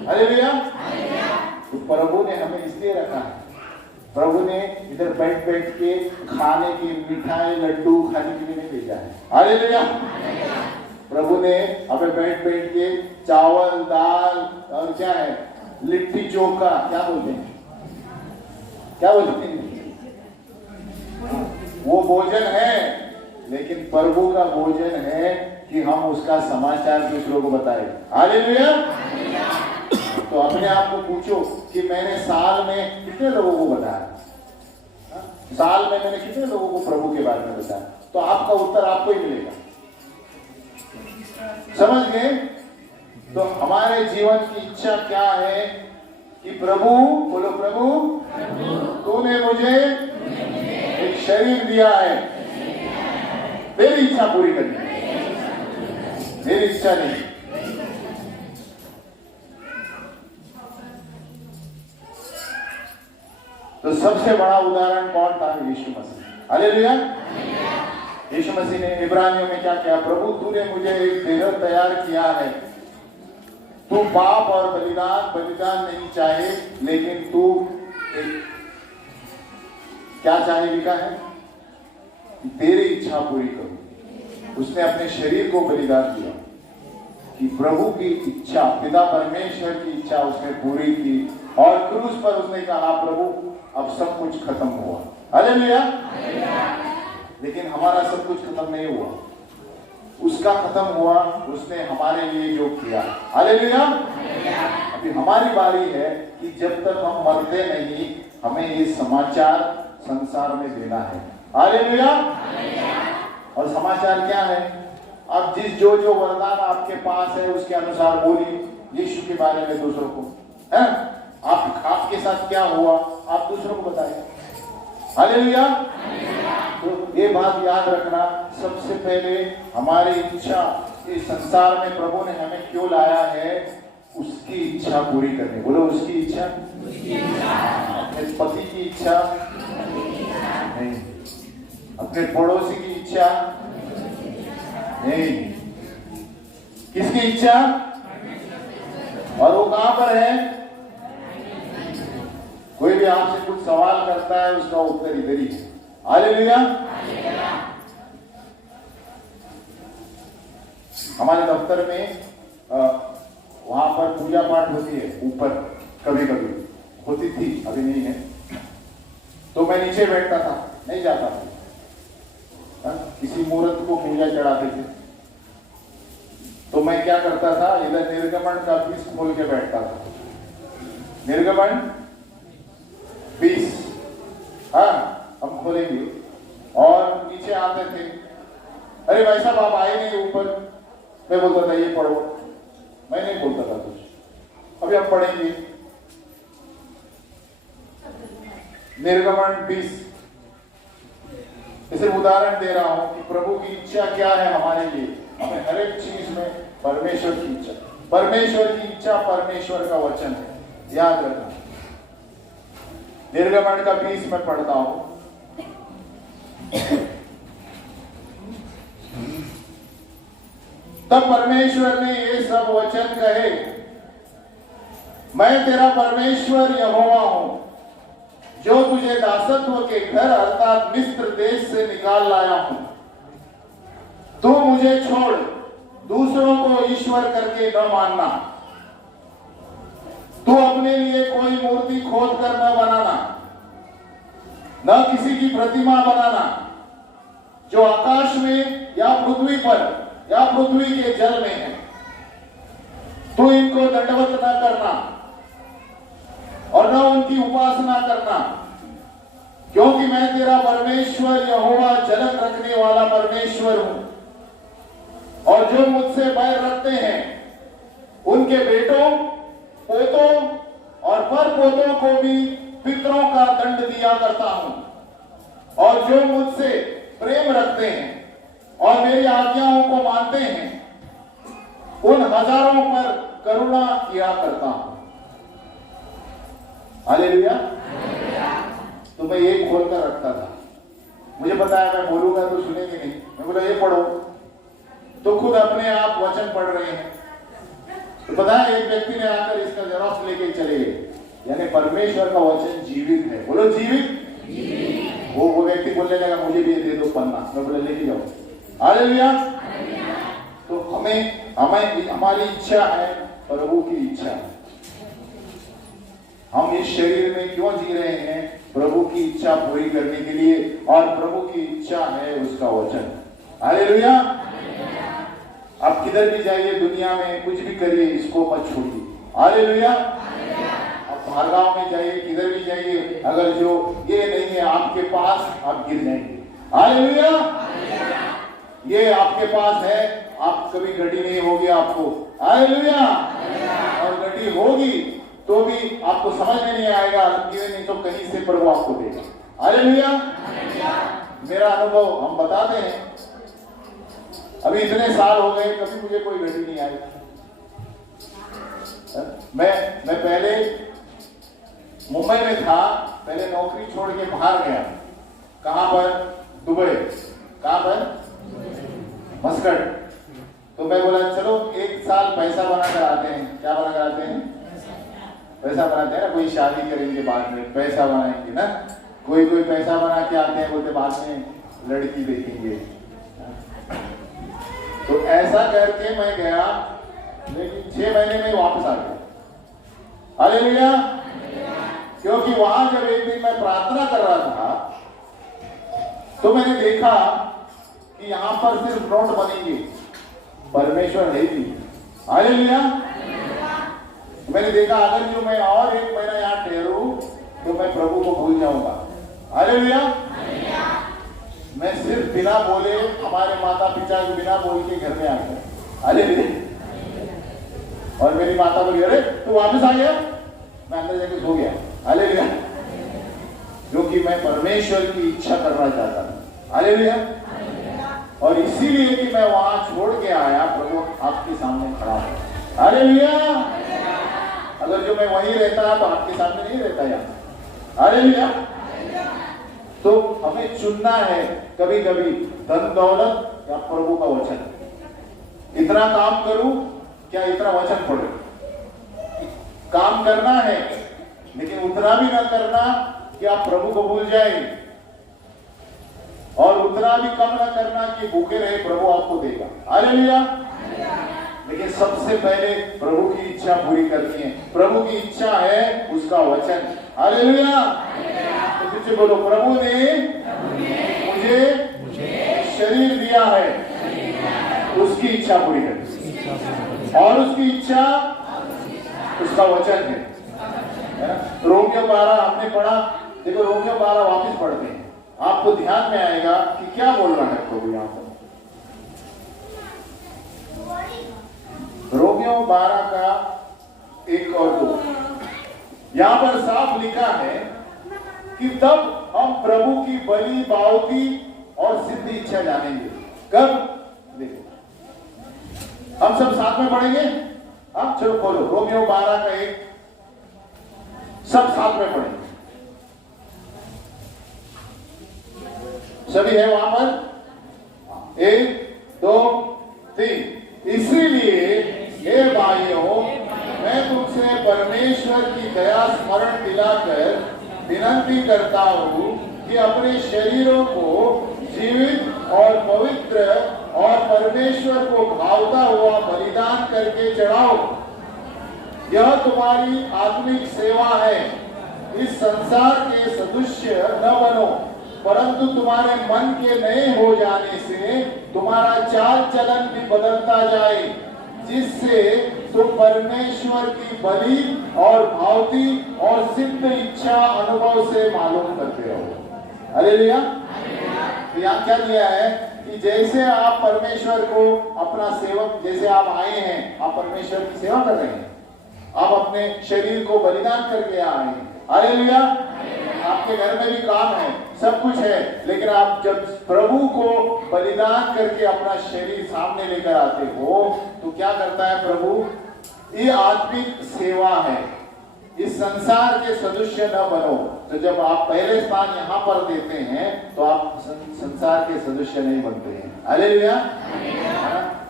हालेलुया। तो प्रभु ने हमें इसलिए रखा है, प्रभु ने इधर बैठ के खाने की मिठाई लड्डू खाने के लिए नहीं भेजा है। हालेलुया। प्रभु ने हमें बैठ के चावल दाल और क्या है, लिट्टी चोखा, क्या बोलते हैं, वो भोजन है, लेकिन प्रभु का भोजन है कि हम उसका समाचार दूसरों को बताएं। हालेलुया। तो अपने आप को पूछो कि मैंने साल में कितने लोगों को बताया, साल में मैंने कितने लोगों को प्रभु के बारे में बताया? तो आपका उत्तर आपको ही मिलेगा। समझ गए? तो हमारे जीवन की इच्छा क्या है कि प्रभु, बोलो प्रभु, तूने मुझे एक शरीर दिया है, तेरी इच्छा पूरी करनी है, मेरी इच्छा नहीं। तो सबसे बड़ा उदाहरण कौन था? यीशु मसीह। हालेलुया। यीशु मसीह ने इब्रानियों में क्या किया? प्रभु तूने मुझे एक देह तैयार किया है, तू पाप और बलिदान नहीं चाहे, लेकिन तू क्या चाहे लिखा है कि तेरी इच्छा पूरी करूं। उसने अपने शरीर को बलिदान दिया कि प्रभु की इच्छा, पिता परमेश्वर की इच्छा उसने पूरी की, और क्रूस पर उसने कहा प्रभु अब सब कुछ खत्म हुआ। हालेलुया। लेकिन हमारा सब कुछ खत्म नहीं हुआ, उसका खत्म हुआ, उसने हमारे लिए जो किया। हालेलुया। अभी हमारी बारी है कि जब तक हम मरते नहीं, हमें ये समाचार संसार में देना है। हालेलुया। और समाचार क्या है? अब जो वरदान आपके पास है उसके अनुसार बोलिए यीशु के बारे में दूसरों को, है? आपके साथ क्या हुआ आप दूसरों को बताइए। हालेलुया। तो ये बात याद रखना, सबसे पहले हमारी इच्छा, इस संसार में प्रभु ने हमें क्यों लाया है, उसकी इच्छा पूरी करनी। बोलो उसकी इच्छा। अपने पति की इच्छा नहीं, अपने पड़ोसी की इच्छा नहीं, किसकी इच्छा? और वो कहां पर है? कोई भी आपसे कुछ सवाल करता है उसका उत्तर इधर ही है। हालेलुया। हमारे दफ्तर में वहां पर पूजा पाठ होती है, ऊपर कभी कभी होती थी, अभी नहीं है। तो मैं नीचे बैठता था, नहीं जाता था। किसी मूर्त को पूजा चढ़ाते थे, तो मैं क्या करता था, इधर निर्गमन का 20 खोल के बैठता था। निर्गमन 20, हाँ हम खोलेंगे, और नीचे आते थे। अरे भाई साहब आप आए नहीं ऊपर। मैं बोलता था ये पढ़ो, मैं नहीं बोलता था कुछ। अभी आप पढ़ेंगे, निर्गमन 20। इसे उदाहरण दे रहा हूं कि प्रभु की इच्छा क्या है हमारे लिए। हमें हर एक चीज में परमेश्वर की इच्छा, परमेश्वर की इच्छा परमेश्वर का वचन है, याद रखना। निर्गमन का 20 में पढ़ता हूं। तब परमेश्वर ने ये सब वचन कहे, मैं तेरा परमेश्वर यहोवा हूं, जो तुझे दासत्व के घर अर्थात मिस्र देश से निकाल लाया हूं। तू मुझे छोड़ दूसरों को ईश्वर करके न मानना। तू अपने लिए कोई मूर्ति खोद कर न बनाना, न किसी की प्रतिमा बनाना जो आकाश में या पृथ्वी पर या पृथ्वी के जल में है। तू इनको दंडवत न करना और न उनकी उपासना करना, क्योंकि मैं तेरा परमेश्वर यहोवा जलन रखने वाला परमेश्वर हूं। और जो मुझसे बैर रखते हैं उनके बेटों, पोतों और परपोतों को भी पितरों का दंड दिया करता हूं। और जो मुझसे प्रेम रखते हैं और मेरी आज्ञाओं को मानते हैं, उन हजारों पर करुणा किया करता हूं। हालेलुया। तो मैं ये खोलकर रखता था, मुझे पता है मैं बोलूंगा तो सुनेंगे नहीं। मैं बोला ये पढ़ो, तो खुद अपने आप वचन पढ़ रहे हैं। तो पता है एक व्यक्ति ने आकर इसका जेरॉक्स लेके चले गए, यानी परमेश्वर का वचन जीवित है। बोलो जीवित। वो व्यक्ति बोलने लगा मुझे भी दे दो पन्ना। मैं बोला लेके जाओ। हालेलुया। तो हमारी इच्छा है, प्रभु की इच्छा है। हम इस शरीर में क्यों जी रहे हैं? प्रभु की इच्छा पूरी करने के लिए, और प्रभु की इच्छा है उसका वचन। हालेलुया। आप किधर भी जाइए दुनिया में, कुछ भी करिए, इसको मत छोड़िए। हालेलुया। आप भार्गाव में जाइए, किधर भी जाइए, अगर जो ये नहीं है आपके पास, आप गिर जाएंगे। हालेलुया। ये आपके पास है, आप कभी गड्डी नहीं होगी आपको। हालेलुया। और गड्डी होगी तो भी आपको समझ में नहीं आएगा, नहीं तो कहीं से प्रभु आपको देगा। हालेलुया। मेरा अनुभव हम बताते हैं, अभी इतने साल हो गए, कभी मुझे कोई गड्डी नहीं आई। मैं पहले मुंबई में था, पहले नौकरी छोड़ के बाहर गया। कहां पर? दुबई। कहां पर? मस्कट। तो मैं बोला चलो एक साल पैसा बनाकर आते हैं। क्या बनाकर आते हैं? पैसा बनाते हैं ना, कोई शादी करेंगे बाद में, पैसा बनाएंगे ना। कोई पैसा बना के आते हैं, बोलते बाद में लड़की देखेंगे। तो ऐसा करके मैं गया, लेकिन 6 महीने में वापस आ गया। हालेलुया। क्योंकि वहां जब एक दिन मैं प्रार्थना कर रहा था, तो मैंने देखा कि यहां पर सिर्फ नोट बनेंगे, परमेश्वर है ही। हालेलुया। मैंने देखा अगर जो मैं और 1 महीना यहाँ ठहरूं तो मैं प्रभु को भूल जाऊंगा। हालेलुया। मैं सिर्फ बिना बोले, हमारे माता पिता को बिना बोल के घर में आ गया। हालेलुया। और मेरी माता बोली अरे तू वापस आ गया? मैं अंदर जाके सो गया। हालेलुया। क्योंकि मैं परमेश्वर की इच्छा करना चाहता था। हालेलुया। और इसीलिए कि मैं वहां छोड़ के आया, प्रभु आपके सामने खड़ा है। हालेलुया। अगर जो मैं वहीं रहता तो आपके सामने नहीं रहता यहाँ। हालेलुया। तो हमें चुनना है, कभी कभी धन दौलत या प्रभु का वचन। इतना काम करूं क्या इतना वचन पढ़ूं? काम करना है, लेकिन उतना भी ना करना कि आप प्रभु को भूल जाए, और उतना भी कम ना करना कि भूखे रहे, प्रभु आपको देगा। हालेलुया। लेकिन सबसे पहले प्रभु की इच्छा पूरी करनी है। प्रभु की इच्छा है उसका वचन। हालेलुया। तो पीछे बोलो, प्रभु ने मुझे शरीर दिया है, उसकी इच्छा पूरी करनी, और उसकी इच्छा उसका वचन है। रोमियो 12 हमने पढ़ा, देखो रोमियो 12 वापस पढ़ते हैं, आपको ध्यान में आएगा कि क्या बोल रहा है प्रभु यहाँ पर। रोमियो 12 का 1 और 2 यहां पर साफ लिखा है, कि तब हम प्रभु की बलि बावती और सिद्ध इच्छा जानेंगे। कब? देखो हम सब साथ में पढ़ेंगे। आप चलो खोलो रोमियो 12 का 1, सब साथ में पढ़ेंगे। सभी है वहां पर? 1 2 3। इसीलिए हे भाइयों, मैं तुमसे परमेश्वर की दया स्मरण दिलाकर विनती करता हूं कि अपने शरीरों को जीवित और पवित्र और परमेश्वर को भावता हुआ बलिदान करके चढ़ाओ। यह तुम्हारी आत्मिक सेवा है। इस संसार के सदृश्य न बनो, परंतु तुम्हारे मन के नए हो जाने से तुम्हारा चाल चलन भी बदलता जाए, जिससे तुम परमेश्वर की बलि और भावती और सिद्ध इच्छा अनुभव से मालूम करते रहो। हालेलुया। तो यहाँ क्या दिया है कि जैसे आप परमेश्वर को अपना सेवक, जैसे आप आए हैं, आप परमेश्वर की सेवा कर रहे हैं, आप अपने शरीर को बलिदान करके आए हैं। हालेलुया। आपके घर में भी काम है, सब कुछ है, लेकिन आप जब प्रभु को बलिदान करके अपना शरीर सामने लेकर आते हो तो क्या करता है प्रभु? ये आत्मिक सेवा है। इस संसार के सदृश्य न बनो। तो जब आप पहले स्थान यहाँ पर देते हैं तो आप संसार के सदृश्य नहीं बनते हैं। हालेलुया।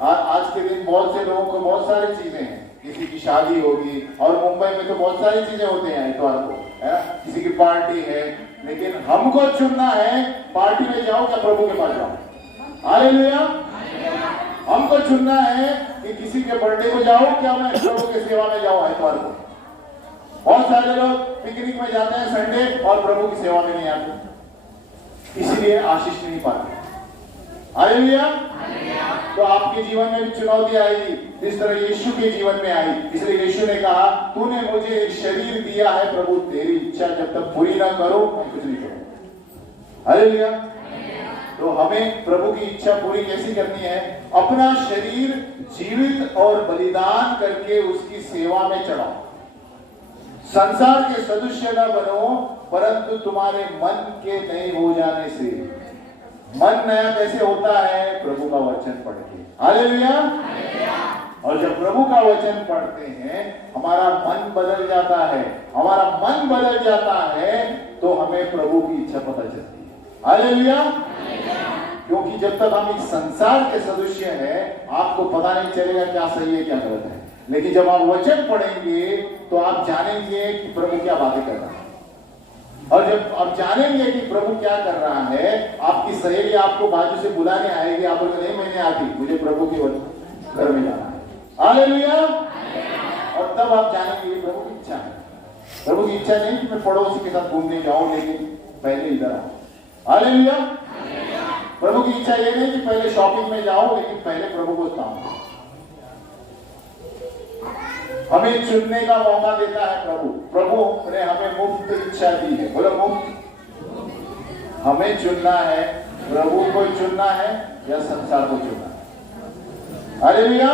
आज के दिन बहुत से लोगों को बहुत सारी चीजें हैं, किसी की शादी होगी, और मुंबई में तो बहुत सारी चीजें होती हैं इतवार को, है? किसी की पार्टी है, लेकिन हमको चुनना है पार्टी में जाओ क्या प्रभु के पास जाओ। हालेलुया। हमको चुनना है कि किसी के बर्थडे को जाओ क्या मैं प्रभु की सेवा में जाऊं इतवार को। बहुत सारे लोग पिकनिक में जाते हैं संडे और प्रभु की सेवा में नहीं आते, इसीलिए आशीष नहीं पाते। हालेलुया। तो आपके जीवन में भी चुनौती आएगी जिस तरह यीशु के जीवन में आई। इसलिए यीशु ने कहा, तूने मुझे एक शरीर दिया है प्रभु, तेरी इच्छा जब तक पूरी ना करो मैं कुछ नहीं करूं। हालेलुया। तो हमें प्रभु की इच्छा पूरी कैसी करनी है? अपना शरीर जीवित और बलिदान करके उसकी सेवा में चढ़ाओ। संसार के सदृश्य न बनो, परंतु तुम्हारे मन के नए हो जाने से। मन नया कैसे होता है? प्रभु का वचन पढ़ के। हालेलुया। और जब प्रभु का वचन पढ़ते हैं हमारा मन बदल जाता है। हमारा मन बदल जाता है तो हमें प्रभु की इच्छा पता चलती है। हालेलुया। क्योंकि जब तक हम इस संसार के सदृश्य हैं आपको पता नहीं चलेगा क्या सही है क्या गलत है, लेकिन जब आप वचन पढ़ेंगे तो आप जानेंगे कि प्रभु क्या बातें कर रहा है। और जब आप जानेंगे कि प्रभु क्या कर रहा है, आपकी सहेली आपको बाजू से बुलाने आएगी, आप बोलेंगे नहीं मैं नहीं आती, मुझे प्रभु के घर में जाना है। हालेलुया। और तब आप जानेंगे प्रभु की इच्छा है। प्रभु की इच्छा नहीं कि मैं पड़ोसी के साथ घूमने जाऊं, लेकिन पहले इधर आओ। हालेलुया। प्रभु की इच्छा ये नहीं कि पहले शॉपिंग में जाओ, लेकिन पहले प्रभु को स्थान। हमें चुनने का मौका देता है प्रभु। प्रभु ने हमें मुफ्त इच्छा दी है। बोलो मुफ्त। हमें चुनना है, प्रभु को चुनना है या संसार को चुनना है। हालेलुया।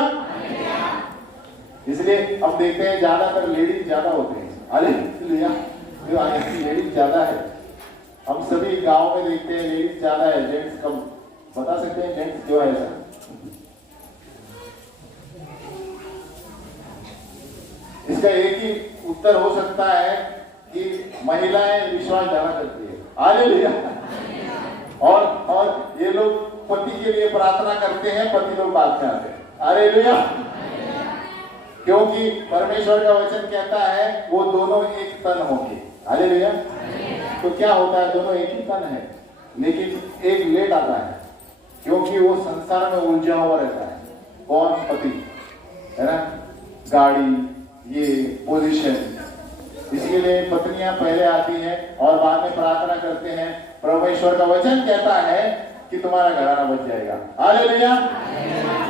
इसलिए अब देखते हैं ज्यादातर लेडीज ज्यादा होते हैं। हालेलुया। लेडीज ज्यादा है। हम सभी गांव में देखते हैं लेडीज ज्यादा है, जेंट्स कम। बता सकते हैं जेंट्स क्यों है ऐसा? इसका एक ही उत्तर हो सकता है कि महिलाएं विश्वास ज्यादा करती है। हालेलुया। और ये लोग पति के लिए प्रार्थना करते हैं, पति लोग बात करते हैं। हालेलुया। क्योंकि परमेश्वर का वचन कहता है वो दोनों एक तन होंगे। हालेलुया। तो क्या होता है? दोनों एक ही तन है, लेकिन एक लेट आता है क्योंकि वो संसार में उलझा हुआ रहता है। कौन? पति, है ना? गाड़ी, ये पोजीशन। इसके लिए पत्नियां पहले आती हैं और बाद में प्रार्थना करते हैं। परमेश्वर का वचन कहता है कि तुम्हारा घराना बच जाएगा। हालेलुया।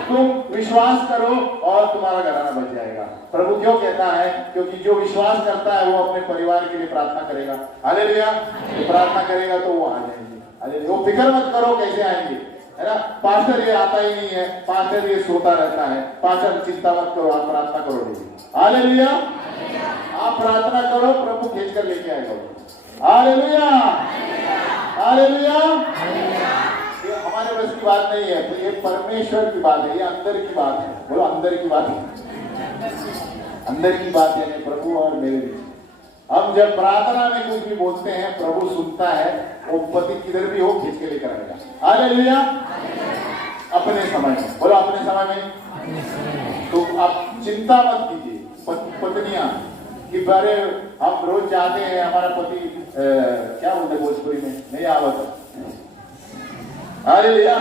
तुम विश्वास करो और तुम्हारा घराना बच जाएगा। प्रभु क्यों कहता है? क्योंकि जो विश्वास करता है वो अपने परिवार के लिए प्रार्थना करेगा। हालेलुया। तो प्रार्थना करेगा तो वो आ जाएंगे। हालेलुया। वो फिक्र मत करो कैसे आएंगे, है ना? पास्टर ये आता ही नहीं है, पास्टर ये सोता रहता है। पास्टर चिंता मत करो, आप प्रार्थना करो। हालेलुया। आप प्रार्थना करो, प्रभु खींच कर लेके आएगा। Hallelujah, hallelujah. ये हमारे बस की बात नहीं है, तो ये परमेश्वर की बात है, ये अंदर की बात है। बोलो अंदर की बात है, अंदर की बात है प्रभु और मेरे बीच। हम जब प्रार्थना में कुछ भी बोलते हैं, प्रभु सुनता है, वो पति किधर भी हो खींच के लेकर आएगा। हालेलुया, अपने समय में। बोलो अपने समय में। तो आप चिंता मत कीजिए पत्नियां कि बारे हम रोज जाते हैं, हमारा पति क्या बोलते हैं भोजपुरी में, नहीं आवत। हालेलुया,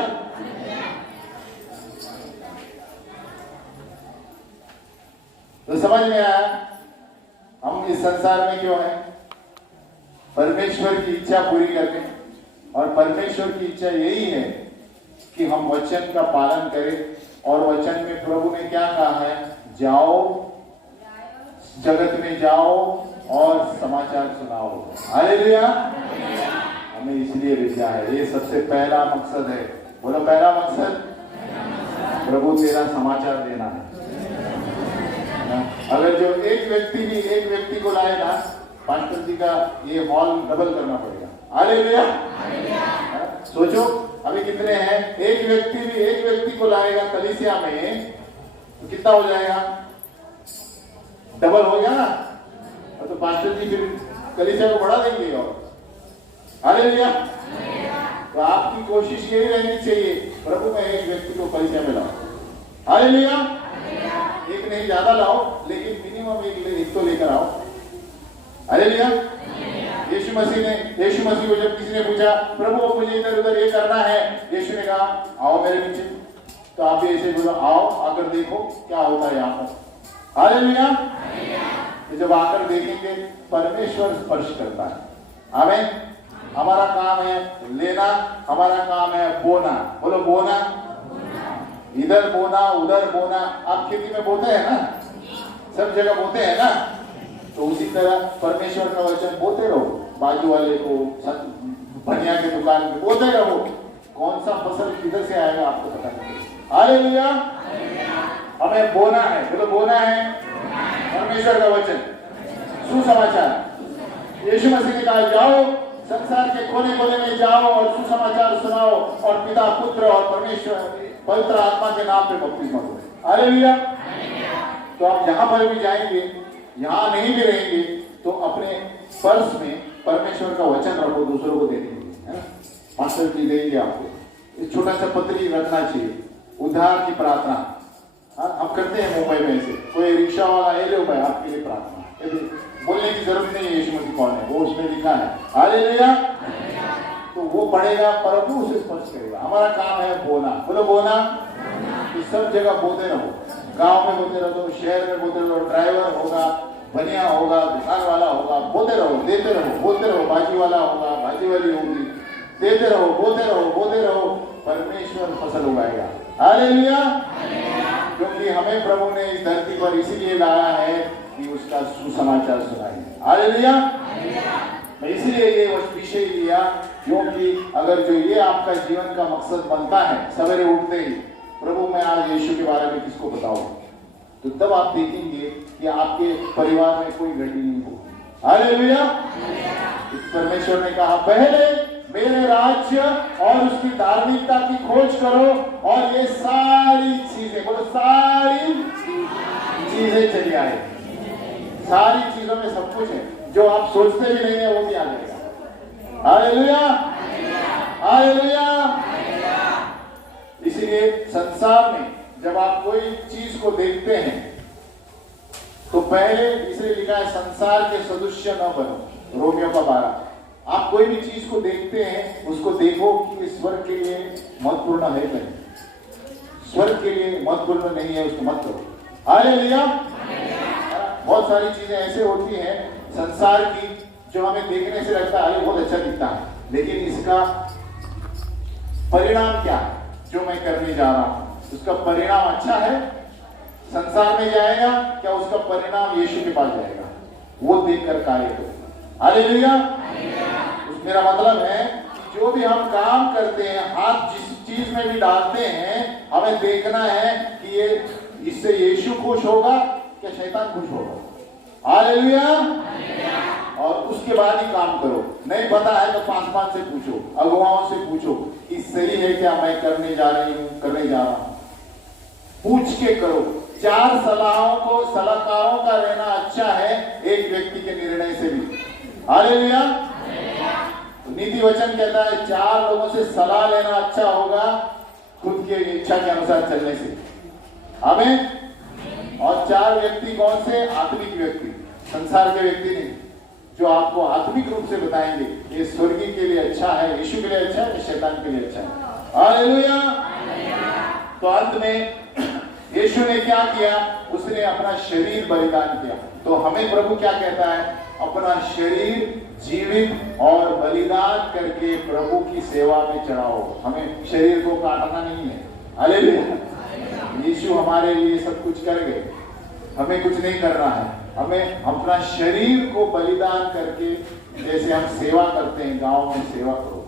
तो समझ में आया हम इस संसार में क्यों हैं? परमेश्वर की इच्छा पूरी करके। और परमेश्वर की इच्छा यही है कि हम वचन का पालन करें। और वचन में प्रभु ने क्या कहा है? जाओ, जगत में जाओ और समाचार सुनाओ। हालेलुया, हमें इसलिए भेजा है। ये सबसे पहला मकसद है। बोलो पहला मकसद, प्रभु तेरा समाचार देना है। अगर जो एक व्यक्ति को लाएगा, पास्टर जी का ये हॉल डबल करना पड़ेगा। हालेलुया, सोचो अभी कितने हैं? एक व्यक्ति को लाएगा कलीसिया में, तो कितना हो जाएगा? डबल हो गया ना। तो पास्टर जी फिर कलीसिया को बढ़ा देंगे। और हालेलुया, तो आपकी कोशिश यही रहनी चाहिए, प्रभु मैं एक व्यक्ति को कलीसिया में लाऊं। हालेलुया, एक नहीं ज्यादा लाओ, लेकिन मिनिमम एक तो लेकर आओ। हालेलुया, यीशु मसीह को जब किसी ने पूछा, प्रभु मुझे इधर उधर ये करना है, यीशु ने कहा आओ मेरे पीछे। तो आप भी ऐसे बोलो, आओ आकर देखो क्या होता है यहाँ पर। हालेलुया, तो जब आकर देखेंगे परमेश्वर स्पर्श करता है। आमीन। हमारा काम है लेना, हमारा काम है बोना। बोलो बोना, इधर बोना उधर बोना। आप खेती में बोते हैं ना, सब जगह बोते हैं ना, तो उसी तरह परमेश्वर का वचन बोते रहो। बाजू वाले को, धनिया के दुकान में बोते रहो। कौन सा फसल किधर से आएगा आपको पता नहीं। हालेलुया, हमें बोना है। बोलो बोना है परमेश्वर का वचन, सुसमाचार। यीशु मसीह ने कहा जाओ, संसार के कोने कोने में जाओ और सुसमाचार सुनाओ, और पिता पुत्र और परमेश्वर पवित्र आत्मा के नाम पे बपतिस्मा दो। हालेलुया, तो आप जहां पर भी जाएंगे, यहां नहीं भी रहेंगे, तो अपने पर्स में परमेश्वर का वचन रखो, दूसरों को देने के लिए, है ना। मास्टर जी देंगे आपको। एक छोटा सा पत्री रखना चाहिए, उद्धार की प्रार्थना। हम करते हैं मुंबई में से, कोई रिक्शा वाला ले लो भाई आपके लिए प्रार्थना। बोलने की जरूरत नहीं है यीशु मसीह कौन है, वो उसमें लिखा है। हालेलुया, तो वो पढ़ेगा, प्रभु उसे स्पर्श करेगा। हमारा काम है बोना। बोलो बोना, तो सब जगह बोलते रहो। गांव में बोलते रहो, शहर में बोलते रहो, ड्राइवर होगा, बनिया होगा, दुकान वाला होगा, बोलते रहो, देते रहो, बोलते रहो। भाजी वाला होगा, भाजी वाली होगी, देते रहो, बोलते रहो, बोलते रहो। परमेश्वर फसल उगाएगा। हालेलुया, क्योंकि हमें प्रभु ने इस धरती पर इसीलिए लाया है कि उसका सुसमाचार सुनाए। हालेलुया, मैं इसलिए ये विषय लिया, क्योंकि अगर जो ये आपका जीवन का मकसद बनता है, सवेरे उठते ही प्रभु मैं आज यीशु के बारे में किसको बताऊं, तो तब आप देखेंगे कि आपके परिवार में कोई गड़बड़ी नहीं होगी। हालेलुया, परमेश्वर ने कहा पहले मेरे राज्य और उसकी धार्मिकता की खोज करो, और ये सारी चीजें, बोलो सारी चीजें चली आए। सारी चीजों में सब कुछ है, जो आप सोचते भी नहीं है वो भी आ जाएगा। Hallelujah, hallelujah. इसलिए संसार में जब आप कोई चीज को देखते हैं, तो पहले इसलिए लिखा है संसार के सदृश्य न बनो, रोमियो का 12। आप कोई भी चीज को देखते हैं, उसको देखो कि स्वर्ग के लिए महत्वपूर्ण है नहीं, स्वर्ग के लिए महत्वपूर्ण नहीं है, उसको मत करो। हालेलुया। बहुत सारी चीजें ऐसे होती हैं संसार की, जो हमें देखने से लगता है बहुत अच्छा दिखता है, लेकिन इसका परिणाम क्या है जो मैं करने जा रहा हूं, उसका परिणाम अच्छा है, संसार में जाएगा क्या, उसका परिणाम यीशु के पास जाएगा, वो देखकर कार्य करो। हालेलुया। मेरा मतलब है कि जो भी हम काम करते हैं, हाथ जिस चीज में भी डालते हैं, हमें देखना है कि ये इससे यीशु खुश होगा क्या शैतान खुश होगा। हालेलुया। और उसके बाद ही काम करो। नहीं पता है तो पास से पूछो, अगुवाओं से पूछो कि सही है क्या मैं करने जा रहा हूं। पूछ के करो। 4 सलाहकारों का रहना अच्छा है एक व्यक्ति के निर्णय से भी। हालेलुया। नीति वचन कहता है 4 लोगों से सलाह लेना अच्छा होगा खुद की इच्छा के अनुसार चलने से। आमीन। और 4 व्यक्ति कौन से? आत्मिक व्यक्ति, संसार के व्यक्ति नहीं, जो आपको आत्मिक रूप से बताएंगे ये स्वर्गीय के लिए अच्छा है, यीशु के लिए अच्छा है, शैतान के लिए अच्छा है। हालेलुया। तो अंत में यीशु ने क्या किया? उसने अपना शरीर बलिदान किया। तो हमें प्रभु क्या कहता है? अपना शरीर जीवित और बलिदान करके प्रभु की सेवा में चढ़ाओ। हमें शरीर को काटना नहीं है। हालेलुया। यीशु हमारे लिए सब कुछ कर गए, हमें कुछ नहीं करना है। हमें अपना शरीर को बलिदान करके, जैसे हम सेवा करते हैं, गांव में सेवा करो,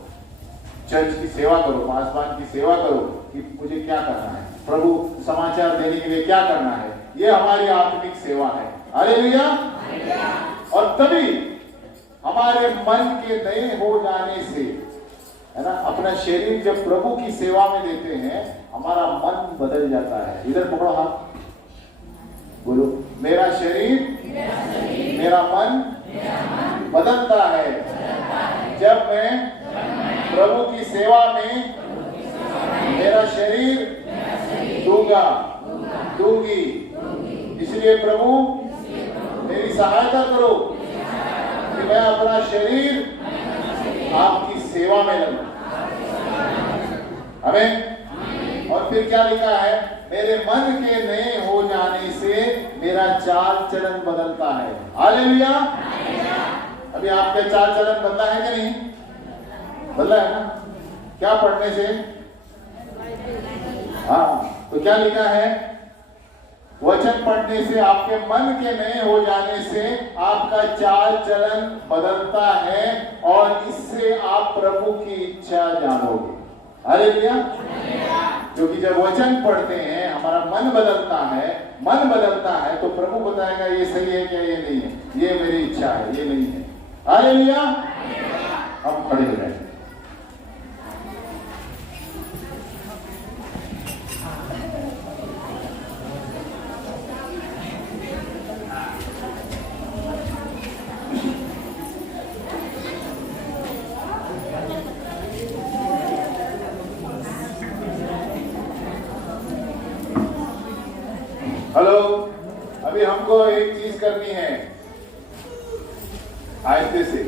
चर्च की सेवा करो, पासवान की सेवा करो कि मुझे क्या करना है, प्रभु समाचार देने के लिए क्या करना है, ये हमारी आत्मिक सेवा है। हालेलुया। और तभी हमारे मन के नए हो जाने से, है ना, अपना शरीर जब प्रभु की सेवा में देते हैं हमारा मन बदल जाता है। इधर पकड़ो हाथ, बोलो मेरा शरीर मेरा मन बदलता है जब मैं प्रभु की सेवा में मेरा शरीर दूंगी। इसलिए प्रभु मेरी सहायता करो कि मैं अपना शरीर आपकी सेवा में लगूं। आमीन। और फिर क्या लिखा है? मेरे मन के नए हो जाने से मेरा चाल चलन बदलता है। हालेलुया। अभी आपका चाल चलन बदला है कि नहीं? बदला है ना? क्या पढ़ने से? हाँ, तो क्या लिखा है? वचन पढ़ने से, आपके मन के नए हो जाने से आपका चाल चलन बदलता है और इससे आप प्रभु की इच्छा जानोगे। हालेलुया। क्योंकि जब वचन पढ़ते हैं हमारा मन बदलता है तो प्रभु बताएगा ये सही है क्या, ये नहीं है, ये मेरी इच्छा है, ये नहीं है। हालेलुया। हम खड़े हो जाएंगे। हेलो, अभी हमको एक चीज करनी है। आहिस्ते से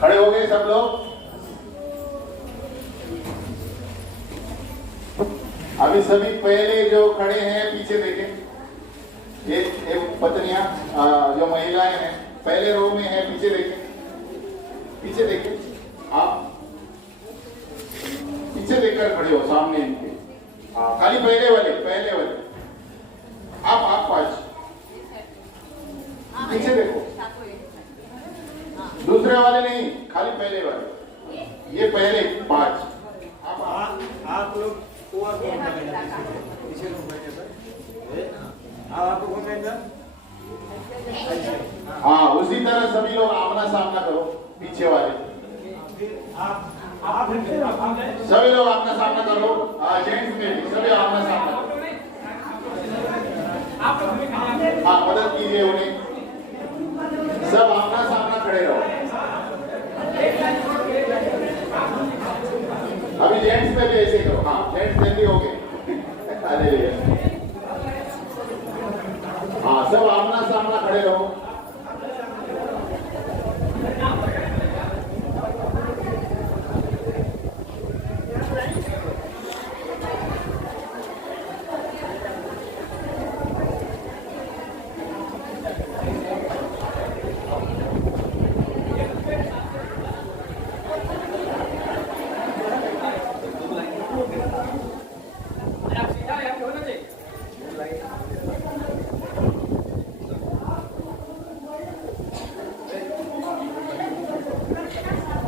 खड़े हो गए सब लोग। अभी सभी पहले जो खड़े हैं पीछे देखें। एक पत्नियां जो महिलाएं हैं पहले रो में है, पीछे देखें। आप पीछे देखकर खड़े हो, सामने इनके। खाली पहले वाले आप 5 पीछे देखो, दूसरे वाले नहीं, खाली पहले वाले। ये पहले 5। आप लोग पीछे लोग बैठे सर। आप लोग हाँ, उसी तरह सभी लोग आमना सामना करो। पीछे वाले सभी लोग आमना सामना करो। जेंट्स में भी सभी आमना सामना करो। हाँ, मदद कीजिए उन्हें। सब आमना सामना खड़े रहो। अभी जेंट्स में भी ऐसे करो। हाँ, जेंट्स जल्दी हो गए। अरे हाँ, सब आमना सामना खड़े रहो।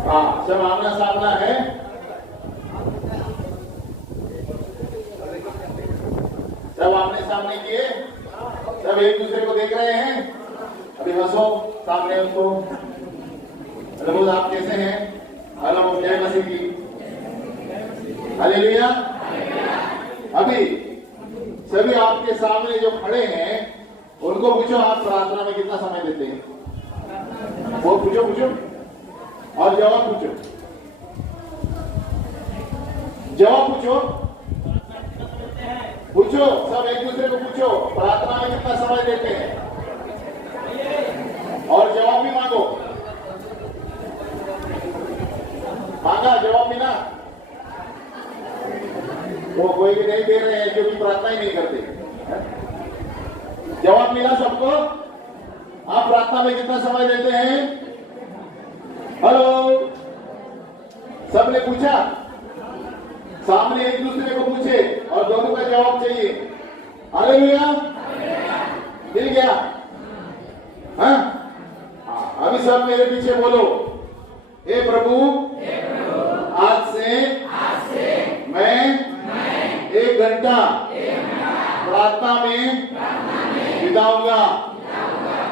हाँ, सब आमना सामना है। सब आमने सामने किए, सब एक दूसरे को देख रहे हैं। अभी हंसो सामने उसको। हेलो बोल, आप कैसे हैं? हेलो, जय मसीह की। हालेलुया। अभी सभी आपके सामने जो खड़े हैं उनको पूछो, आप प्रार्थना में कितना समय देते हैं? वो पूछो और जवाब पूछो। सब एक दूसरे को पूछो, प्रार्थना में कितना समय देते हैं? और जवाब भी मांगो। मांगा, जवाब मिला? वो कोई भी नहीं दे रहे हैं जो भी प्रार्थना ही नहीं करते। जवाब मिला सबको? आप प्रार्थना में कितना समय देते हैं? हेलो, सबने पूछा? सामने एक दूसरे को पूछे और दोनों का जवाब चाहिए। हालेलुया। मिल गया? हाँ, अभी सब मेरे पीछे बोलो, हे प्रभु, आज से मैं 1 घंटा प्रार्थना में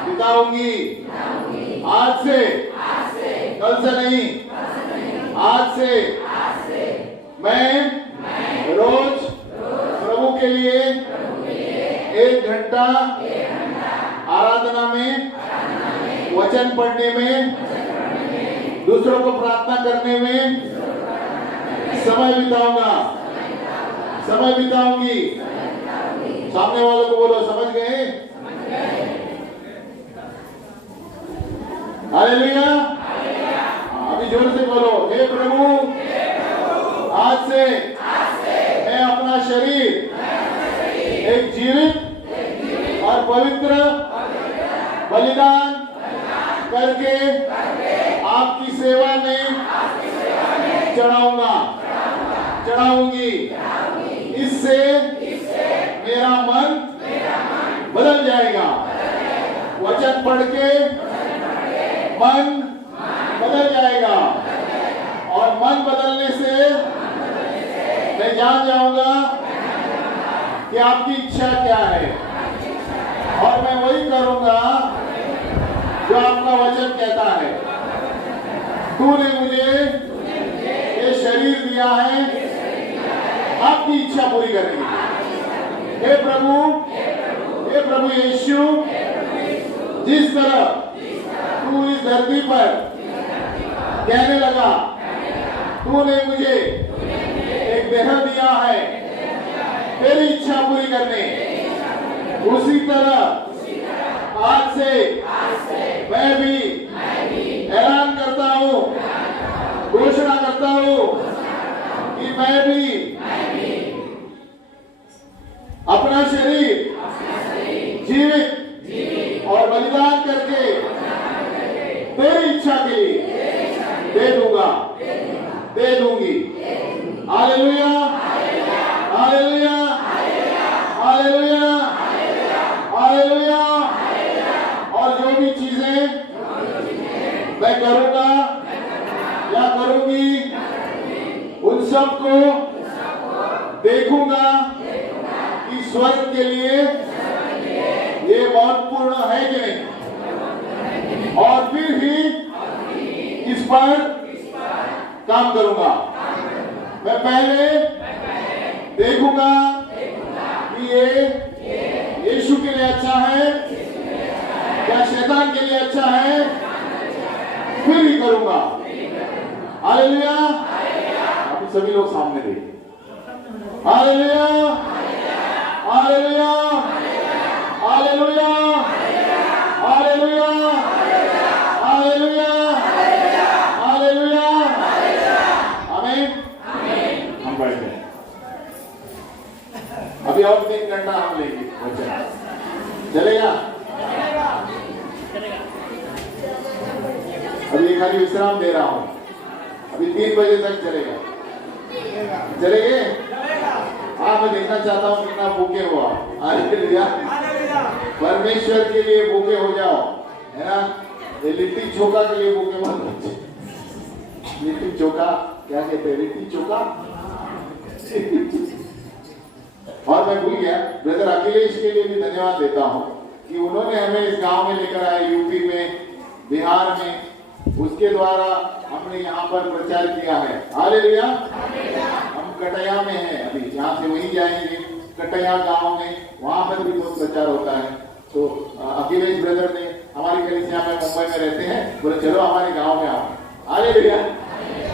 बिताऊंगी। आज से, कल से नहीं, आज से मैं रोज प्रभु के लिए 1 घंटा आराधना में, वचन पढ़ने में, दूसरों को प्रार्थना करने में समय बिताऊंगी। सामने वालों को बोलो, समझ गए? हालेलुया। अभी जोर से बोलो, हे प्रभु, आज से मैं अपना शरीर एक जीवित और पवित्र बलिदान करके आपकी सेवा में चढ़ाऊंगी। इससे मेरा मन बदल जाएगा। वचन पढ़ के मन बदल जाएगा और मन बदलने से मैं जान जाऊंगा कि आपकी इच्छा क्या है और मैं वही करूंगा जो आपका वचन कहता है। तूने मुझे ये शरीर दिया है आपकी इच्छा पूरी करने के लिए। हे प्रभु यीशु, जिस तरह तू इस धरती पर कहने लगा, तूने मुझे एक देह दिया है तेरी इच्छा पूरी करने, उसी तरह आज से मैं भी ऐलान करता हूँ, घोषणा करता हूँ कि मैं भी अपना शरीर जीवित और बलिदान करके तेरी इच्छा के लिए दे दूंगी। Hallelujah, hallelujah, hallelujah, hallelujah. और जो भी चीजें मैं करूंगा या करूंगी, उन सब को देखूंगा कि स्वर्ग के लिए ये महत्वपूर्ण है कि नहीं, और फिर ही इस पर काम करूंगा। मैं पहले देखूंगा कि ये यीशु के लिए अच्छा है या शैतान के लिए अच्छा है, फिर ही करूंगा। हालेलुया। अभी सभी लोग सामने देखिए। Hallelujah, hallelujah, hallelujah, hallelujah, hallelujah, hallelujah. आमीन। हम बैठे अभी और 3 घंटा हम लेंगे वचन। चलेगा? अभी खाली विश्राम दे रहा हूँ। अभी 3 बजे तक चलेगा। चलेंगे? हाँ, मैं देखना चाहता हूँ कितना भूखे हो आप। हालेलुया। परमेश्वर के लिए भूखे हो जाओ, है ना? ये लिट्टी चोखा के लिए भूखे मत हो। लिट्टी चोखा क्या कहते हैं? लिट्टी चोखा। और मैं भूल गया, ब्रदर अखिलेश के लिए भी धन्यवाद देता हूँ कि उन्होंने हमें इस गांव में लेकर आए, यूपी बिहार में, उसके द्वारा हमने यहाँ पर प्रचार किया है। हालेलुया। हम कटया में हैं अभी, यहाँ से वहीं जाएंगे कटया गांव में, वहां पर भी बहुत प्रचार होता है। तो अखिलेश ब्रदर ने हमारी कलीसिया में मुंबई में रहते हैं, बोले चलो हमारे गांव में आओ। हालेलुया।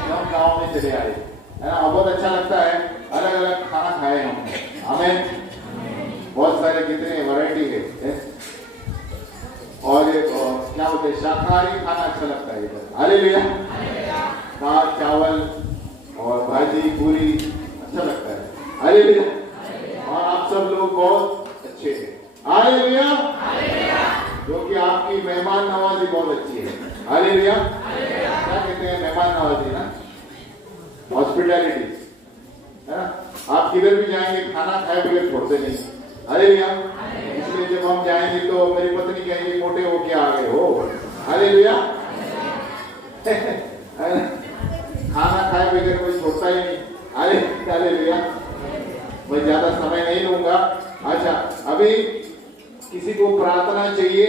हम गांव में चले आए, है ना। बहुत अच्छा लगता है, अलग अलग खाना खाए हम। हमें बहुत सारे कितने वैरायटी है। और ये क्या बोलते हैं, शाकाहारी खाना अच्छा लगता है इधर। हालेलुया। दाल चावल और भाजी पूरी अच्छा लगता है। हालेलुया। और आप सब लोग बहुत अच्छे हैं। हालेलुया। जो कि आपकी मेहमान नवाजी बहुत अच्छी है। हालेलुया। क्या कहते हैं मेहमान नवाजी ना, हॉस्पिटैलिटी, है ना। आप किधर भी जाएंगे खाना खाए बगैर छोड़ते नहीं। हालेलुया। इसलिए जब हम जाएंगे तो मेरी पत्नी कहेंगे मोटे हो के आ गए हो। हालेलुया। खाना खाए बगैर कोई छोड़ता ही नहीं। हालेलुया। मैं ज्यादा समय नहीं लूंगा। अच्छा, अभी किसी को प्रार्थना चाहिए?